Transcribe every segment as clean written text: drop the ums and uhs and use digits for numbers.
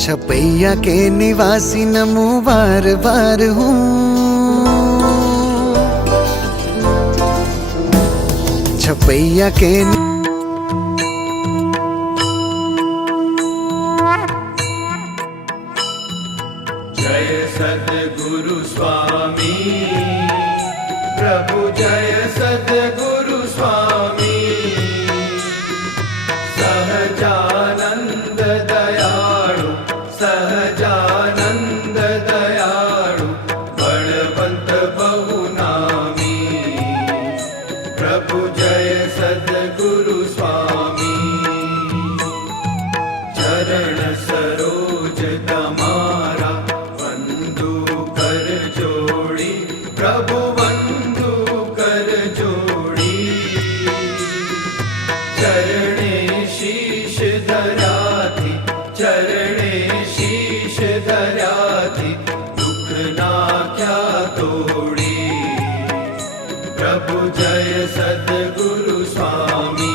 छपैया के निवासी नमो बार बार हूँ। छपैया के जय सद्गुरु स्वामी प्रभु, जय सद्गुरु स्वामी। सहजानंद दयाळु, सहजानंद दयाळु, बलवंत बहुनामी। प्रभु जय सद्गुरु स्वामी। चरण सरोज तमारा वंदु कर जोड़ी, प्रभु वंदु कर जोड़ी। चरणे शीश धराथी, चरणे शीश धराथी, दुख ना क्या तोड़ी। प्रभु जय सद्गुरु स्वामी।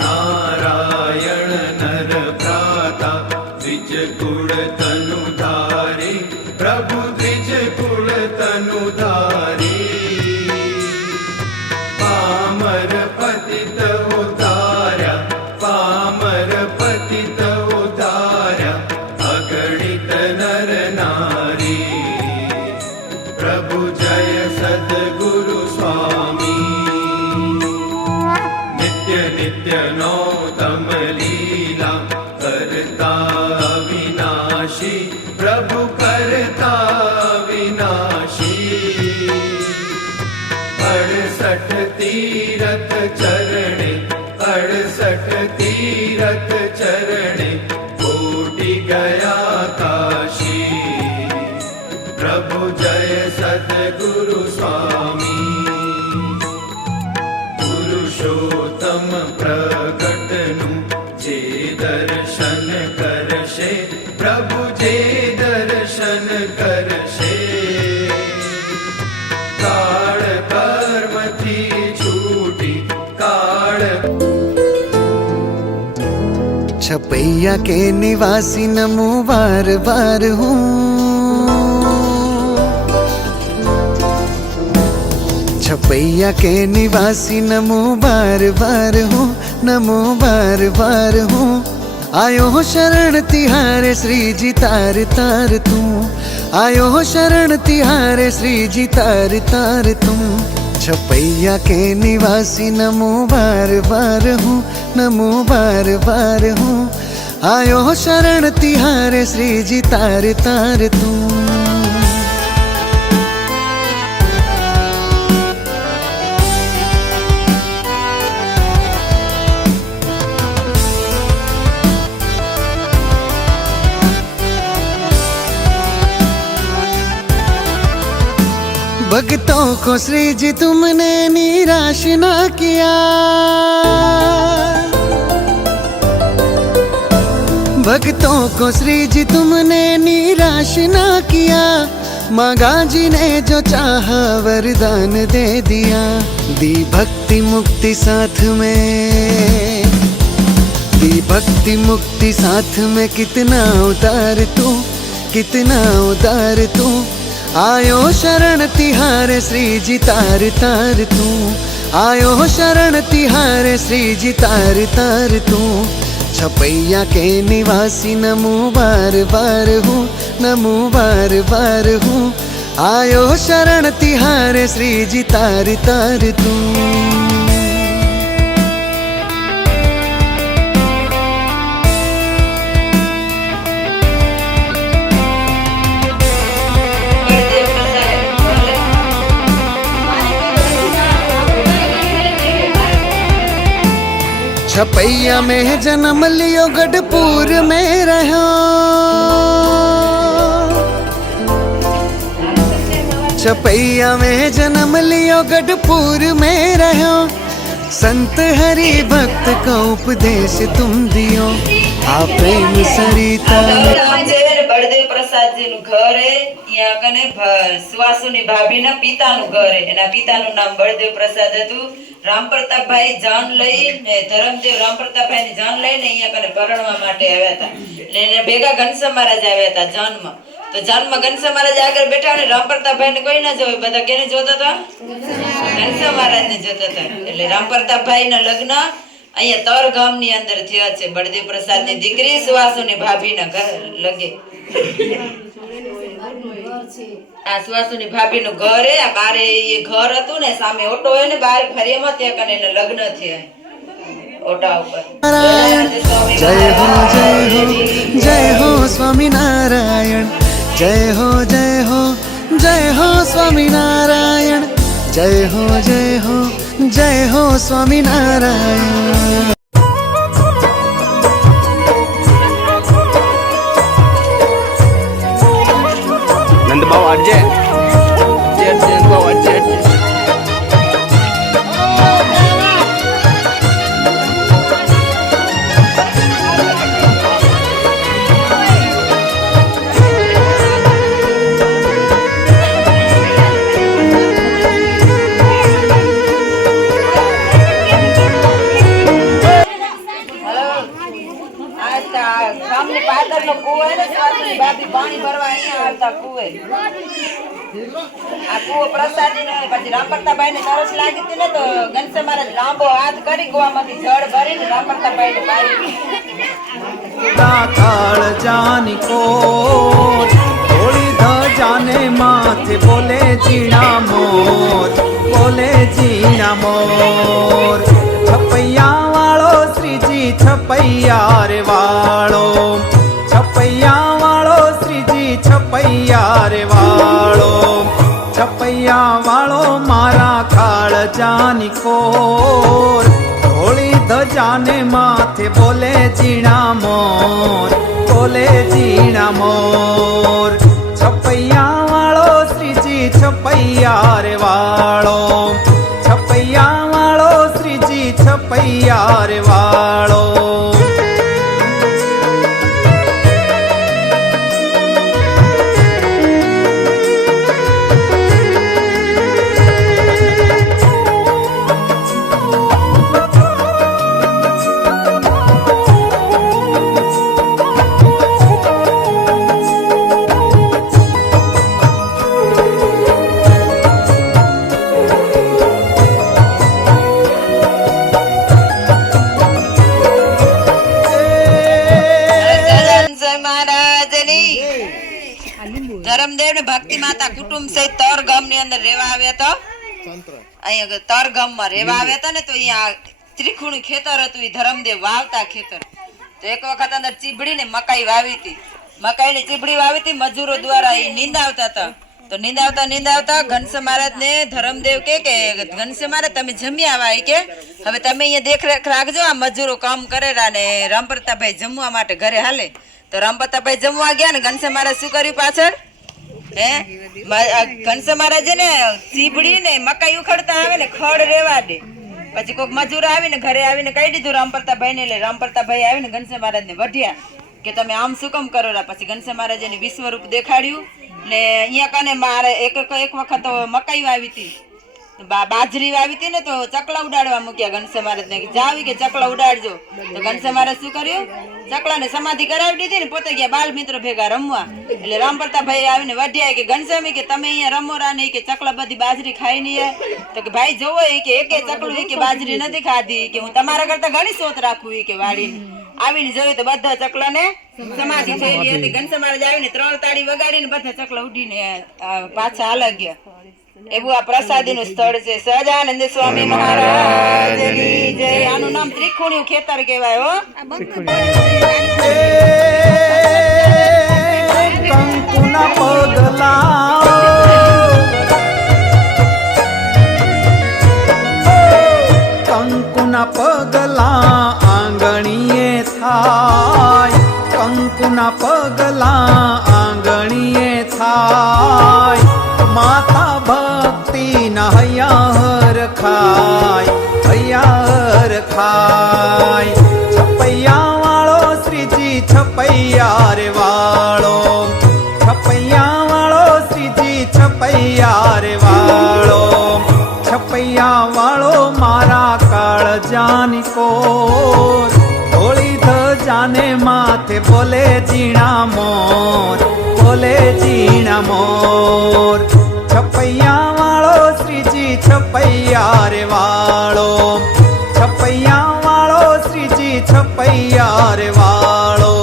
नारायण नर भ्राता द्विज कुल तनु धारी, प्रभु द्विज कुल तनु धारी। पामर पतित उद्धार्य, पामर पतित उद्धार्य, अगणित नर नारी। प्रभु जय सद्गुरु स्वामी। नित्य नित्य नौतम लीला करता अविनाशी, प्रभु करता अविनाशी। 68 तीरथ चरणे, 68 तीरथ चरणे, कोटि गया काशी। प्रभु जय सद्गुरु स्वामी। पुरुषोत्तम प्रकटनु जे दर्शन करशे, प्रभु जे दर्शन करशे। काल कर्म थी छूटी, काल। छपैया के निवासी नमो बार बार हूँ। छपैया के निवासी नमो बार बार हूँ, नमो बार बार हूँ। आयो हो शरण तिहारे श्री जी तार तार तू, आयो हो शरण तिहारे श्री जी तार तार तू। छपैया के निवासी नमो बार बार हूँ, नमो बार बार हूँ। आयो हो शरण तिहारे श्री जी तार तार तू। भक्तों को श्री जी तुमने निराश ना किया, भक्तों को श्री जी तुमने निराश ना किया। मांगा जी ने जो चाहा वरदान दे दिया। दी भक्ति मुक्ति साथ में, दी भक्ति मुक्ति साथ में, कितना उदार तू, कितना उदार तू। आयो शरण तिहारे श्री जी तार तार तू, आयो शरण तिहारे श्री जी तार तार तू। छपैया के निवासी नमो बार बार हूँ, नमो बार बार हूँ। आयो शरण तिहारे श्री जी तार तार तू। छपैया में जन्म लियो गढ़पुर में रहो, छपैया में जन्म लियो गढ़पुर में रहो। संत हरि भक्त को उपदेश तुम दियो, आ प्रेम सरिता। बड़देव प्रसाद जी નું ઘર હે ત્યાં કને સુવાસુની ભાભીના પિતાનું ઘર હે એના પિતાનું નામ બળદેવ પ્રસાદ હતું રામ પ્રતાપભાઈ જાન લઈને ધરમદેવ રામ પ્રતાપભાઈ ની જાન લઈને અહીંયા કને પરણવા માટે આવ્યા હતા એટલે એને ભેગા ઘનશ્યામ મહારાજ આવ્યા હતા જાનમાં તો જાનમાં ઘનશ્યામ મહારાજ આગળ બેઠા ને રામ પ્રતાપભાઈ ને કોઈ ના જોવે બધા કેને જોતા હતા ઘનશ્યામ મહારાજ ને જોતા હતા એટલે રામ પ્રતાપભાઈ ના લગ્ન અહીંયા તર ગામ ની અંદર થયા છે બળદેવ પ્રસાદ ની દીકરી સુવાસુની ભાભી ના ઘર લગે આ સુવાસુની ભાભી નું ઘર હે આ બારે એ ઘર હતું ને સામે ઓટો હોય ને બાર ફરિયામાં ત્યાં કને એના લગ્ન થયા ઓટા ઉપર જય હો જય હો જય હો સ્વામિનારાયણ જય હો જય હો જય હો સ્વામિનારાયણ જય હો જય હો જય હો સ્વામિનારાયણ નંદ બાવ અડજે નંદ બાવ અડજે ગામની પાદરનો કૂવો હે ને સુવાસુની ભાભી પાણી ભરવા અહીંયા આવતા કૂવે આ કૂવો પ્રસાદીનો હોય પછી રામ પ્રતાપભાઈ ને તરસ લાગી હતી ને તો ઘનશ્યામ મહારાજ લાંબો હાથ કરી કૂવામાંથી જળ ભરીને રામ પ્રતાપભાઈ ને પાડી કાળ જાની કોટ થોડી ધજાને માથે બોલે જીણા મોર બોલે જીણા મોર છપૈયા વાળો શ્રીજી છપૈયા રે વાળો છપૈયા વાળો શ્રીજી છપૈયા રે વાળો છપૈયા વાળો મારા કાળ જાની કોર ધોળી ધજાને માથે બોલે જીણા મોર બોલે જીણા મોર છપૈયા વાળો શ્રીજી છપૈયા રે વાળો છપૈયા વાળો શ્રીજી છપૈયા રે વાળો ધરમદેવ ને ભક્તિ માતા કુટુંબ સહિત તર ગામ ની અંદર રહેવા આવ્યા હતા અહીંયા તર ગામ માં રહેવા આવ્યા હતા ને તો અહીંયા ત્રિખુણી ખેતર હતું એ ધરમદેવ વાવતા ખેતર તો એક વખત અંદર ચીબડી ને મકાઈ વાવી હતી મકાઈ ની ચીબડી વાવી હતી મજૂરો દ્વારા એ નીંદાવતા હતા તો નીંદાવતા ઘનશ્યામ મહારાજ ને ધરમદેવ કે ઘનશ્યામ મહારાજ તમે જમી આવા કે હવે તમે અહીંયા દેખરેખ રાખજો આ મજૂરો કામ કરેલા ને રામ પ્રતાપભાઈ જમવા માટે ઘરે હાલે તો રામ પ્રતાપભાઈ જમવા ગયા ને ઘનશ્યામ મહારાજ શું કર્યું પાછળ હે ઘનશ્યામ મહારાજે ને ચીબડી ને મકાઈ ઉખડતા આવે ને ખડ રેવા દે પછી કોઈક મજૂર આવીને ઘરે આવીને કહી દીધું રામ પ્રતાપભાઈ ને એટલે રામ પ્રતાપભાઈ આવીને ઘનશ્યામ મહારાજ ને વઢ્યા કે તમે આમ શું કામ કરો પછી ઘનશ્યામ મહારાજે વિશ્વરૂપ દેખાડ્યું ને અહીંયા કને મારે એક વખત મકાઈ વાવી હતી બાજરી વાવી હતી ને તો ચકલા ઉડાડવા મૂક્યા ઘનશ્યામ મહારાજ ને જાવી કે ચકલા ઉડાડજો તો ઘનશ્યામ મહારાજ શું કર્યું ચકલા ને સમાધિ કરાવી દીધી ને પોતે ગયા બાલ મિત્રો ભેગા રમવા એટલે રામ પ્રતાપભાઈ આવીને વઢ્યા કે ઘનશ્યામી કે તમે અહીંયા રમો રા નહીં કે ચકલા બધી બાજરી ખાઈ નહીં તો કે ભાઈ જોવો કે એકે ચકલું કે બાજરી નથી ખાધી કે હું તમારા કરતા ઘણી સોચ રાખું કે વાળીને આવીને જોયું તો બધા ચકલા ને સમાધિ થયેલી હતી ઘનશ્યામ મહારાજ આવીને 3 તાળી વગાડીને બધા ચકલા ઉડીને પાછા હાલા ગયા એવું આ પ્રસાદી નું સ્થળ છે સહજાનંદ સ્વામી મહારાજ કી જય આનું નામ ત્રિખુણી ખેતર કહેવાય હો કંકુના પગલા કંકુના પગલા આંગણીએ થાય કંકુના પગલા આંગણીએ થાય માતા ભક્તિ ના હૈયાર ખાય છપૈયા વાળો શ્રીજી છપૈયા રે વાળો છપૈયા જીણા મોર, બોલે જીણા મોર. છપૈયા વાળો શ્રીજી છપૈયા રે વાળો, છપૈયા વાળો શ્રીજી છપૈયા રે વાળો.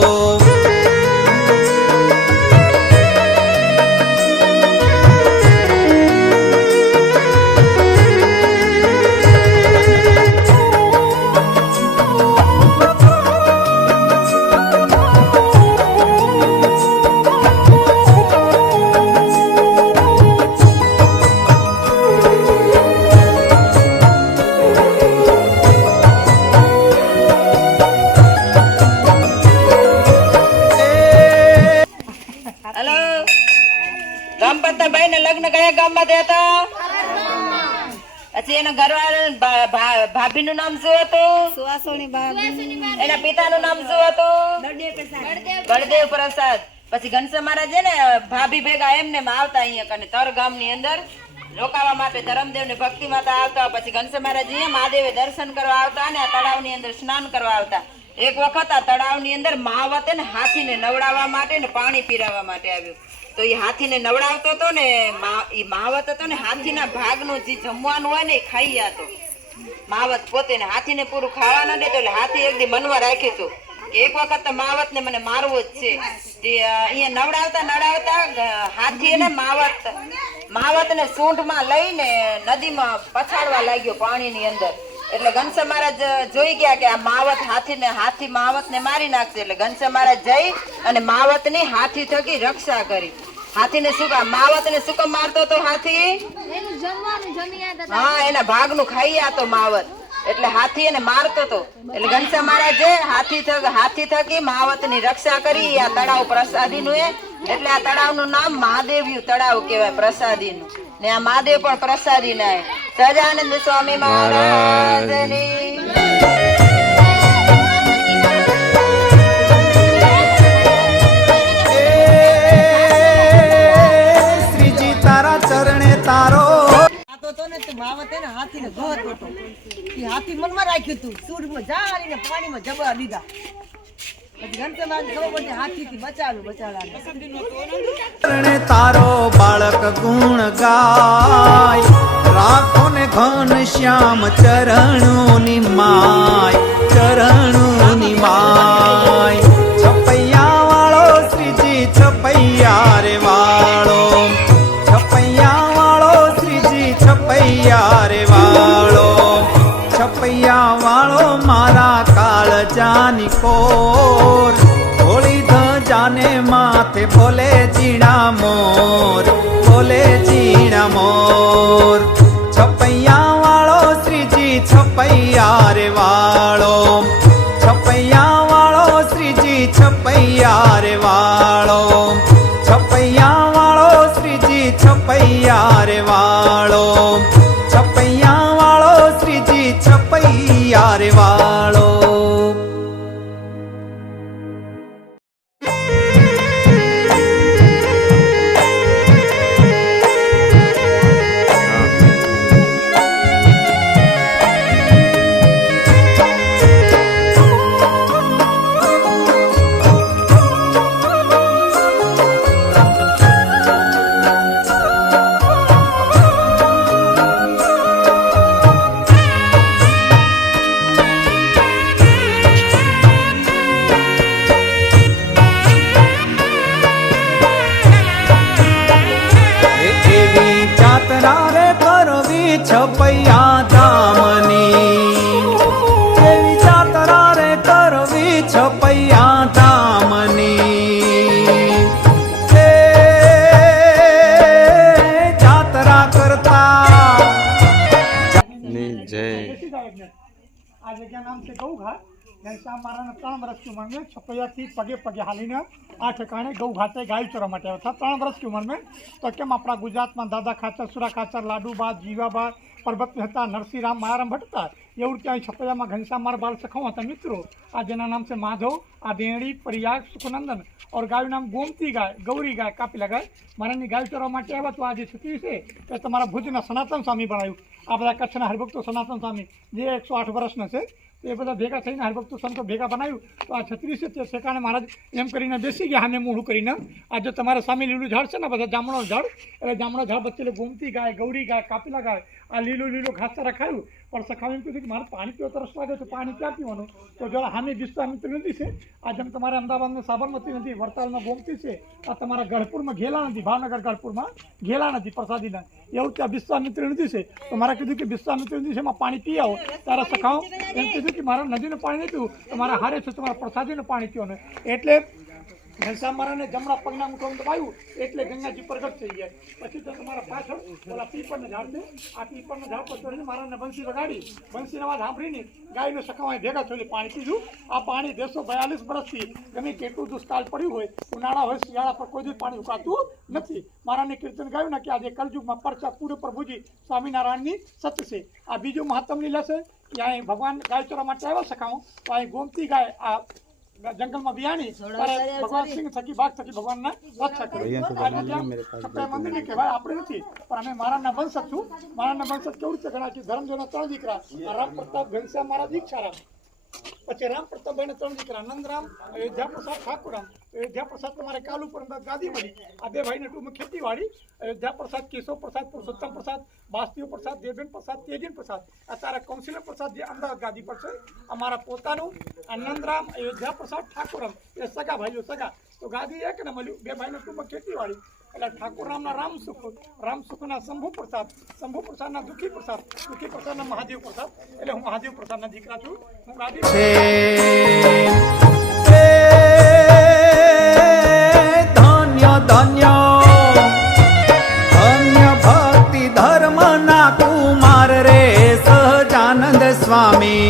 હેલો, ગણપતભાઈ ને લગ્ન કયા ગામમાં થયા હતા? પછી એના ઘરવાળા ભાભી નું નામ શું હતું? એના પિતાનું નામ શું હતું? બળદેવ પ્રસાદ. પછી ઘનશ્યામ મહારાજ છે ને ભાભી ભેગા એમને આવતા અહીંયા કને તર ગામ ની અંદર રોકાવા માટે ધરમદેવ ની ભક્તિ માટે આવતા. પછી ઘનશ્યામ મહારાજ અહીંયા મહાદેવે દર્શન કરવા આવતા અને આ તળાવ ની અંદર સ્નાન કરવા આવતા. એક વખત આ તળાવ ની અંદર મહાવતે ને હાથીને નવડાવવા માટે ને પાણી પીરાવવા માટે આવ્યું. તો એ હાથીને નવડાવતો હતો ને એ મહાવત હતો ને હાથીના ભાગનું જે જમવાનું હોય ને એ ખાઈ જતો. મહાવત પોતે ને હાથીને પૂરું ખાવા ન દેતો એટલે હાથી એક દી મનવા રાખ્યું હતું કે એક વખત તો મહાવત ને મને મારવો જ છે. અહીંયા નવડાવતા હાથી ને મહાવત ને સૂંઢમાં લઈને નદીમાં પછાડવા લાગ્યો પાણી ની અંદર. એટલે ઘનશ્યામ મહારાજ જોઈ ગયા કે આ મહાવત હાથી મહાવત ને મારી નાખશે. એટલે ઘનશ્યામ મહારાજ જઈ અને મહાવત ની હાથી થકી રક્ષા કરી. હાથીને શું મહાવતને શું કામ મારતો હતો હાથી? હા, એના ભાગનું ખાઈ આતો મહાવત એટલે હાથી એને મારતો હતો. એટલે ઘનશ્યામ મહારાજે હાથી થકી મહાવતની રક્ષા કરી. આ તળાવ પ્રસાદીનું એટલે આ તળાવનું નામ મહાદેવ્યું તળાવ કહેવાય, પ્રસાદીનું. ને આ મહાદેવ પણ પ્રસાદી ના. સહજાનંદ સ્વામી મહારાજની હાથી મનમાં રાખ્યું હતું, સૂરમાં જાળીને પાણીમાં જબા દીધા. પછી ઘનશ્યામ ખબર પડી હાથીથી બચાવ્યું. તારો બાળક ગુણ ગાય, રાખો ને ઘન શ્યામ ચરણોની માય, ચરણોની માય. છપૈયા વાળો શ્રીજી છપૈયા રે વાળો, છપૈયા વાળો શ્રીજી છપૈયા રે વાળો. છપૈયા વાળો મારા કાળજાની કોર, હોળી ધજાને માથે બોલે જીણા મોર, બોલે જીણા મોર. છપૈયા વાળો શ્રીજી છપૈયા રે વાળો, છપૈયા વાળો શ્રીજી છપૈયા રે વાળો, છપૈયા વાળો શ્રીજી છપૈયા રે વાળો, છપૈયા વાળો શ્રીજી છપૈયા રે વાળો. છપૈયા ધામની એવી જાત્રા રે કરવી, છપૈયા ધામની એ જાત્રા કરતા. જય આ જગ્યા નામ છે ગૌઘાટ. ઘનશ્યામ મહારાજના 3 વર્ષની ઉંમર में છપૈયાથી પગે હાલીને આ ઠેકાણે ગૌ ઘાટે ગાય ચરવા માટે આવ્યા હતા 3 વર્ષની ઉંમર में. તો કેમ આપણા ગુજરાતમાં દાદા ખાચર, સુરા ખાચર, લાડુબા, જીવાબા, પરબત હતા, નરસિંહરામ, માયારામ ભટ્ટ હતા, એવું ત્યાં છપૈયામાં ઘનશ્યામ મારા બાલ સખાઓ હતા મિત્રો. આ જેના નામ છે માધવ, આ દેણી, પ્રયાગ, સુખનંદન और ગાયનું નામ ગોમતી ગાય, ગૌરી ગાય, કાપીલા ગાય. મારાની ગાય ચરવા માટે આવ્યા તો આ જે છત્રી છે એ તમારા ભુજના સનાતન સ્વામી બનાવ્યું. આ બધા કચ્છના હરિભક્તો સનાતન સ્વામી જે 108 વર્ષના છે. એ બધા ભેગા થઈને હરિભક્તો સંતો ભેગા બનાવ્યું તો આ 36 તે શેકાને મહારાજ એમ કરીને બેસી ગયા સામે મોઢું કરીને આ જો તમારા સામે લીલું ઝાડ છે ને બધા જામણો ઝાડ એટલે જામણો ઝાડ વચ્ચે ગોમતી ગાય ગૌરી ગાય કાપીલા ગાય આ લીલું ઘાસ ચારા ખાયું પણ સખાવે એમ કીધું કે મારે પાણી પીવો તરસ લાગે તો પાણી ક્યાં પીવાનું તો જો સામે વિશ્વામિત્ર નદી છે આ જેમ તમારે અમદાવાદમાં સાબરમતી નદી વડતાલમાં ગોમતી છે આ તમારા ગઢપુરમાં ઘેલા નદી ભાવનગર ગઢપુરમાં ઘેલા નદી પ્રસાદીના એવું ત્યાં વિશ્વામિત્ર નદી છે તો મારે કીધું કે વિશ્વામિત્ર નદી છે એમાં પાણી પી આવો તારા સખાઓ એમ કીધું કે મારા નદીનું પાણી નહીં પીવું તમારા હારે છે તમારા પ્રસાદીનું પાણી પીવાનું એટલે ઘનશ્યામ મહારાજને જમણા પગના મુઠો દબાવ્યું એટલે ગંગાજી પ્રગટ થઈ ગયા પછી તો તમારા પાછળ ઓલા પીપળના ઝાડ છે આ પીપળના ઝાડ પર ચડીને મહારાજને બંસી વગાડી બંસીનો અવાજ સાંભળીને ગાયનો સખાવાય ભેગા થઈને પાણી પીધું આ પાણી 242 વર્ષથી ગમે કેટલું દુષ્કાળ પડ્યું હોય ઉનાળા હોય શિયાળા પર કોઈ દિવસ પાણી ઉકાતું નથી મહારાજને કીર્તન ગાયું ને કે આજે કલયુગમાં પરચા પૂર્વ પ્રભુજી સ્વામિનારાયણની સત છે આ બીજું મહત્તમ લીલા છે કે અહીં ભગવાન ગાય ચોરા માટે આવ્યા સખાઓ તો અહીં ગોમતી ગાય આ જંગલમાં બિયાણી ભગવાન સિંહ થકી ભાગ થકી ભગવાનના રક્ષા કરી મંદિર કહેવાય આપણે નથી પણ અમે મહારાજના વંશજ છું મહારાજના વંશજ કેવું છે ગણાય કે ધર્મદેવના 3 દીકરા રામ પ્રતાપ ઘનશ્યામ મહારાજ દીક્ષારામ પછી રામ પ્રતાપભાઈ 3 દીકરા નંદરામ અયોધ્યા પ્રસાદ ઠાકોરામ અયોધ્યા પ્રસાદ તમારે કાલુ પર ગાદી મળી આ 2 ભાઈને ટૂંકમાં ખેતીવાડી અયોધ્યા પ્રસાદ કેશવ પ્રસાદ પુરુષોત્તમ પ્રસાદ બાસ્તીવ પ્રસાદ દેવેન પ્રસાદ તેજીન પ્રસાદ આ તારા કૌશલ્ય પ્રસાદ જે અમદાવાદ ગાદી પર છે અમારા પોતાનું આનંદરામ અયોધ્યા પ્રસાદ ઠાકોરામ એ સગા ભાઈઓ સગા તો ગાદી એક ને મળ્યું 2 ભાઈને ટૂંકમાં ખેતીવાડી એટલે ઠાકોરરામના રામ સુખના શંભુ પ્રસાદના દુઃખી પ્રસાદના મહાદેવ પ્રસાદ એટલે હું મહાદેવ પ્રસાદના દીકરા છું હું ગાદી ધન્ય ધન્ય ધન્ય ભક્તિ ધર્મ ના કુમાર રે સહજાનંદ સ્વામી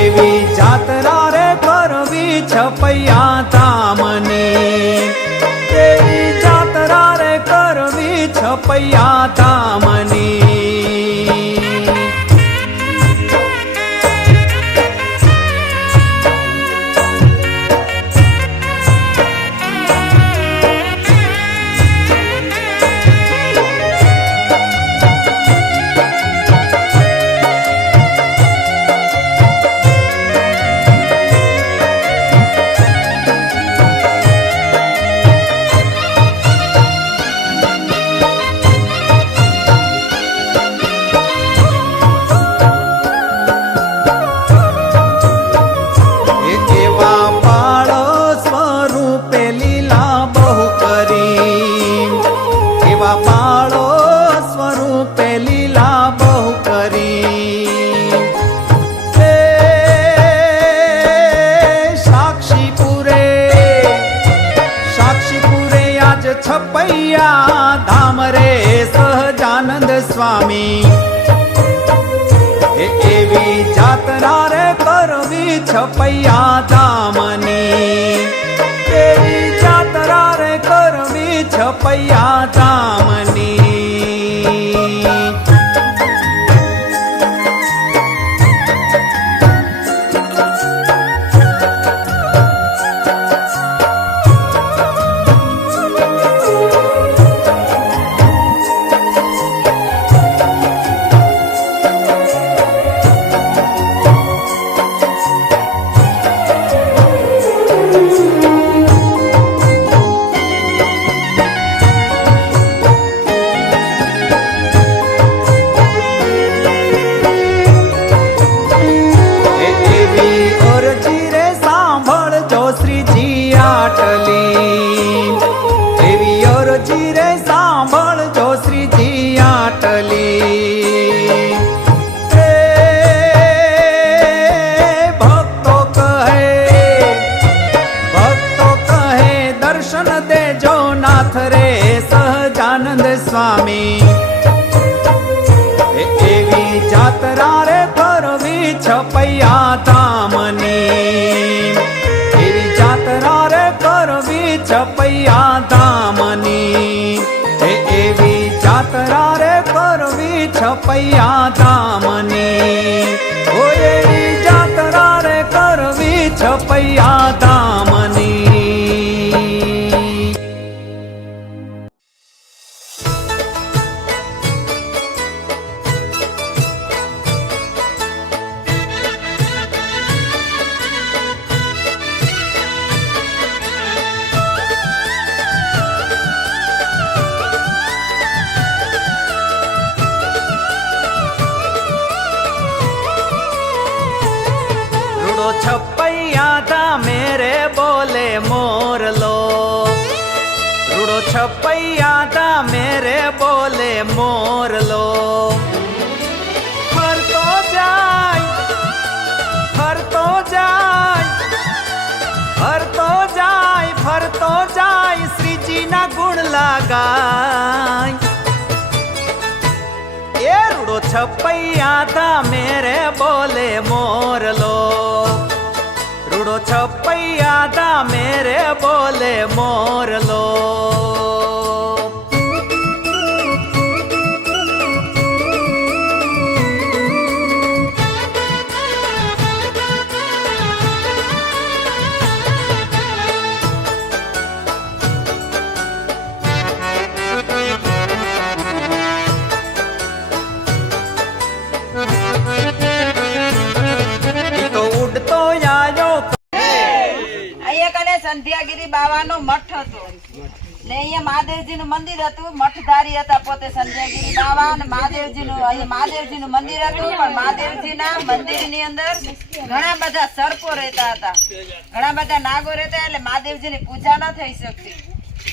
એવી જાત્રા રે કરવી છપૈયા ધામની એવી જાત્રા રે કરવી છપૈયા ધામની છપૈયા ધામ રે સહજાનંદ સ્વામી એવી જાત્રા રે કરવી છપૈયા ધામની એવી જાત્રા રે કરવી છપૈયા ધામની સ્વામી એવી જાત્રા રે કરવી છપૈયા ધામની એવી જાત્રા રે કરવી છપૈયા ધામની એવી જાત્રા રે કરવી છપૈયા ધામની એવી જાત્રા રે કરવી છપૈયા ધામની छपैया था मेरे बोले मोरलो, रूड़ो छपैया था मेरे बोले मोरलो। फरतो जाय, फरतो जाय, फरतो जाय, फरतो जाय, श्रीजी ना गुण लगाय। ये रूड़ो छपैया था मेरे बोले मोरलो, रूड़ो छपैया था मेरे बोले मोरलो। तो उड़तो आयो અહીંયા કને સંધ્યાગીરી બાવાનો મઠ હતો ને અહીંયા મહાદેવજીનું મંદિર હતું, મઠધારી હતા પોતે સંધ્યાગીરી બાવા અને મહાદેવજીનું, અહીંયા મહાદેવજીનું મંદિર હતું, પણ મહાદેવજીના મંદિરની અંદર ઘણા બધા સર્પો રહેતા હતા, ઘણા બધા નાગો રહેતા, એટલે મહાદેવજીની પૂજા ન થઈ શકતી,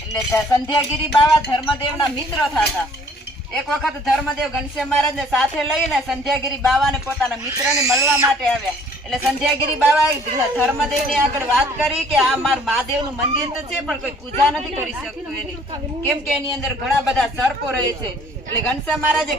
એટલે સંધ્યાગીરી બાવા ધર્મદેવના મિત્ર થતા। એક વખત ધર્મદેવ ઘનશ્યામ મહારાજને સાથે લઈને સંધ્યાગીરી બાવાને પોતાના મિત્રને મળવા માટે આવ્યા, એટલે સંધ્યાગીરી બાવાએ ધર્મદેવની આગળ વાત કરી કે આ માર મહાદેવનું મંદિર તો છે પણ કોઈ પૂજા નથી કરી શકતું એની, કેમ કે એની અંદર ઘણા બધા સર્પો રહે છે। એટલે ઘનશ્યામ મહારાજે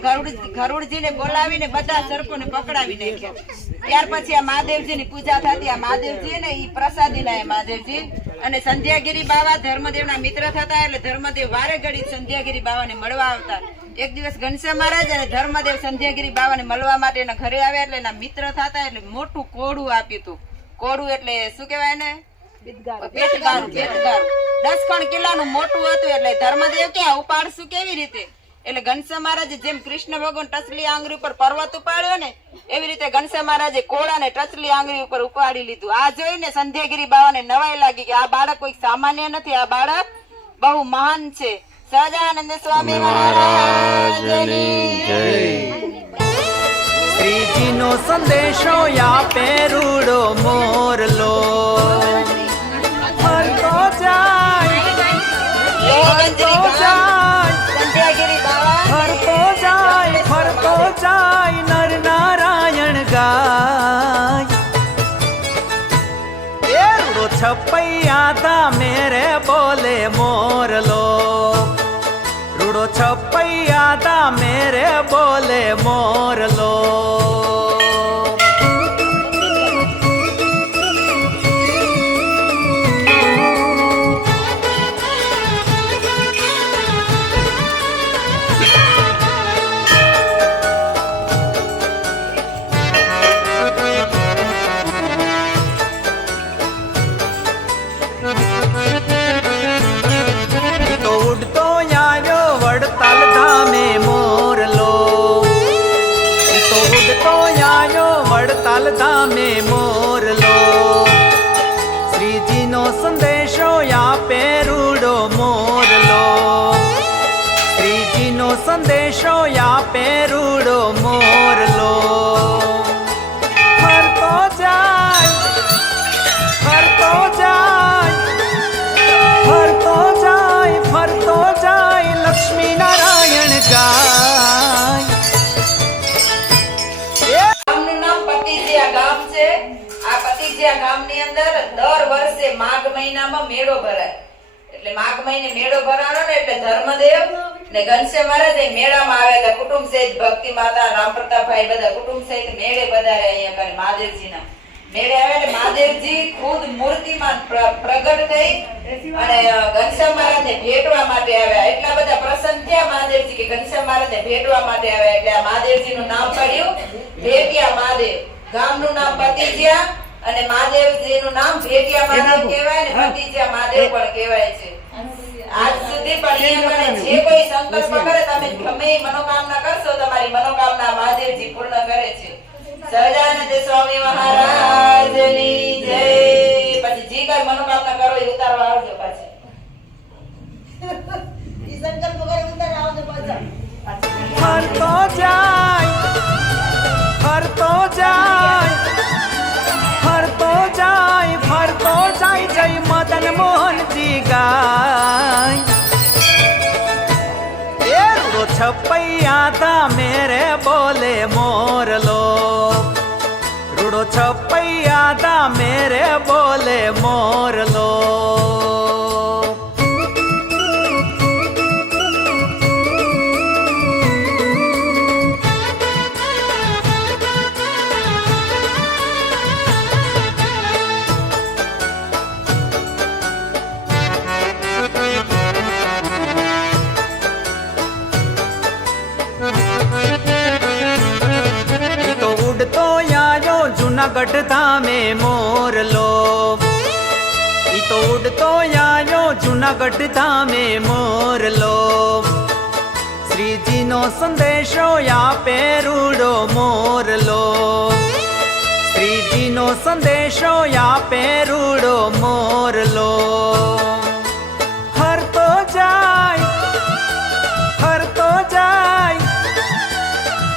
ગરુડજીને બોલાવીને બધા સર્પોને પકડાવી નાખ્યા। ત્યાર પછી આ મહાદેવજીની પૂજા થતી, આ મહાદેવજી ને ઈ પ્રસાદી લાયા મહાદેવજી, અને સંધ્યાગીરી બાવા ધર્મદેવના મિત્ર થતા, એટલે ધર્મદેવ વારે ઘડી સંધ્યાગીરી બાવાને મળવા આવતા। એક દિવસ ઘનશ્યામ મહારાજ અને ધર્મદેવ સંધ્યાગીરી બાવાને મળવા માટે એના ઘરે આવ્યા, એટલે એના મિત્ર થતા, એટલે મોટું કોડું આપ્યું હતું। કોડું એટલે શું કહેવાય ને? પેટગારું, પેટગારું 10 ખણ કિલ્લાનું મોટું હતું। એટલે ધર્મદેવ કે આ ઉપાડશું કેવી રીતે? એટલે ઘનશ્યામ મહારાજે જેમ કૃષ્ણ ભગવાન ટચલી આંગળી ઉપર પર્વત ઉપાડ્યો ને, એવી રીતે ઘનશ્યામ મહારાજે કોળાને ટચલી આંગળી ઉપર ઉપાડી લીધું। આ જોઈને સંધ્યાગીરી બાવાને નવાઈ લાગી કે આ બાળક કોઈ સામાન્ય નથી, આ બાળક બહુ મહાન છે। સહજાનંદ સ્વામી મહારાજની જય। श्रीजी नो संदेशो या पेरूड़ो मोरलो, फरतो जाय, फरतो जाय, फरतो जाय, फरतो जाय, नर नारायण गाय। ये रूड़ो छपैया था मेरे बोले मोरलो, रूड़ो छपैया था मेरे बोले मोरलो। तो उड़तो आयो वड़ताल धामे मोरलो, तो उड़तो आयो वड़ताल धामे मोरलो। श्रीजी नो संदेशो या पेरूड़ो मोरलो, श्रीजी नो संदेशो या पेरूड़ो मोरलो। फरतो जाय, फरतो जाय, फरतो जाय, फरतो जाय, लक्ष्मी नारायण गाय। ગામનું નામ પતિજિયા ગામ છે। આ પતિજિયા ગામની અંદર દર વર્ષે માઘ મહિનામાં મેળો ભરાય, એટલે માઘ મહિને મેળો ભરાવાનો ને એટલે ધર્મદેવ ને ઘનશ્યામ મહારાજ એ મેળામાં આવ્યા હતા, કુટુંબ સહિત ભક્તિ માતા રામ પ્રતાપભાઈ બધા કુટુંબ સહિત મેળે પધાર્યા। અહીંયા કને મહાદેવજીના મેળે આવ્યા એટલે મહાદેવજી ખુદ મૂર્તિમાં પ્રગટ થઈ અને ઘનશ્યામ મહારાજને ભેટવા માટે આવ્યા। એટલા બધા પ્રસન્ન થયા મહાદેવજી કે ઘનશ્યામ મહારાજને ભેટવા માટે આવ્યા, એટલે આ મહાદેવજીનું નામ પડ્યું ભેટિયા મહાદેવ। ગામનું નામ પતિજિયા અને મહાદેવજીનું નામ ભેટિયા મહાદેવ કહેવાય ને પતિજિયા મહાદેવ પણ કહેવાય છે। આજ સુધી પણ અહીંયા કને જે કોઈ સંકલ્પ કરે, તમે ગમે એ મનોકામના કરશો, તમારી મનોકામના મહાદેવજી પૂર્ણ કરે છે। સહજાનંદ સ્વામી મહારાજની જય। પછી જે કઈ મનોકામના કરો એ ઉતારવા આવજો પાછી। ઈ સંકલ્પ કરે ઉતાર આવજો પાછા। फरतो जाय, फरतो जाय, फरतो छपैया था मेरे बोले मोरलो, रूड़ो छपैया था मेरे बोले मोरलो। जूनागढ़ धामे मोरलो, ई तो उड़तो आयो जूनागढ़ धामे मोरलो। श्री जी नो संदेशो या पेरूड़ो मोरलो, श्री जी नो संदेशो या पेरूड़ो मोरलो। हर तो जाय, हर तो जाय,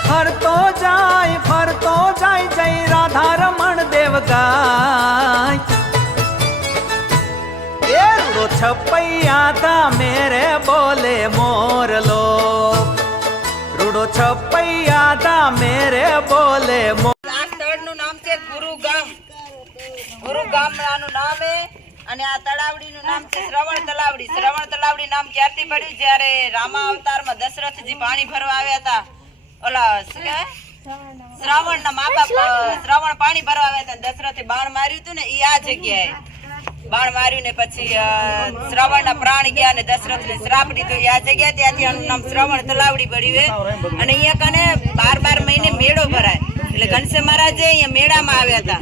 हर तो जाय, हर तो जाय, जय राधा रमण देव गाय। ये रूड़ो छपैया था मेरे बोले मोरलो, रूड़ो छपैया था मेरे बोले मोर। આ સ્થળનું નામ છે ગુરુગામ. ગુરુગામનું નામ છે અને આ તળાવડીનું નામ છે શ્રવણ તલાવડી. શ્રવણ તલાવડી નામ ક્યારથી પડ્યું? જ્યારે રામા અવતારમાં દશરથજી પાણી ભરવા આવ્યા હતા. ઓલા શું કહેવાય, શ્રાવણ ના મા બાપ શ્રાવણ પાણી ભરવા આવ્યા હતા. દશરથે બાણ માર્યું હતું ને, ઈ આ જગ્યાએ બાણ માર્યું ને પછી શ્રાવણ ના પ્રાણ ગયા ને દશરથ ને શ્રાપ દીધો. આ જગ્યા ત્યાંથી આનું નામ શ્રવણ તલાવડી પડ્યું. અને અહીંયા કને 12 મહિને મેળો ભરાય. એટલે ઘનશ્યામ મહારાજે અહીંયા મેળામાં આવ્યા હતા.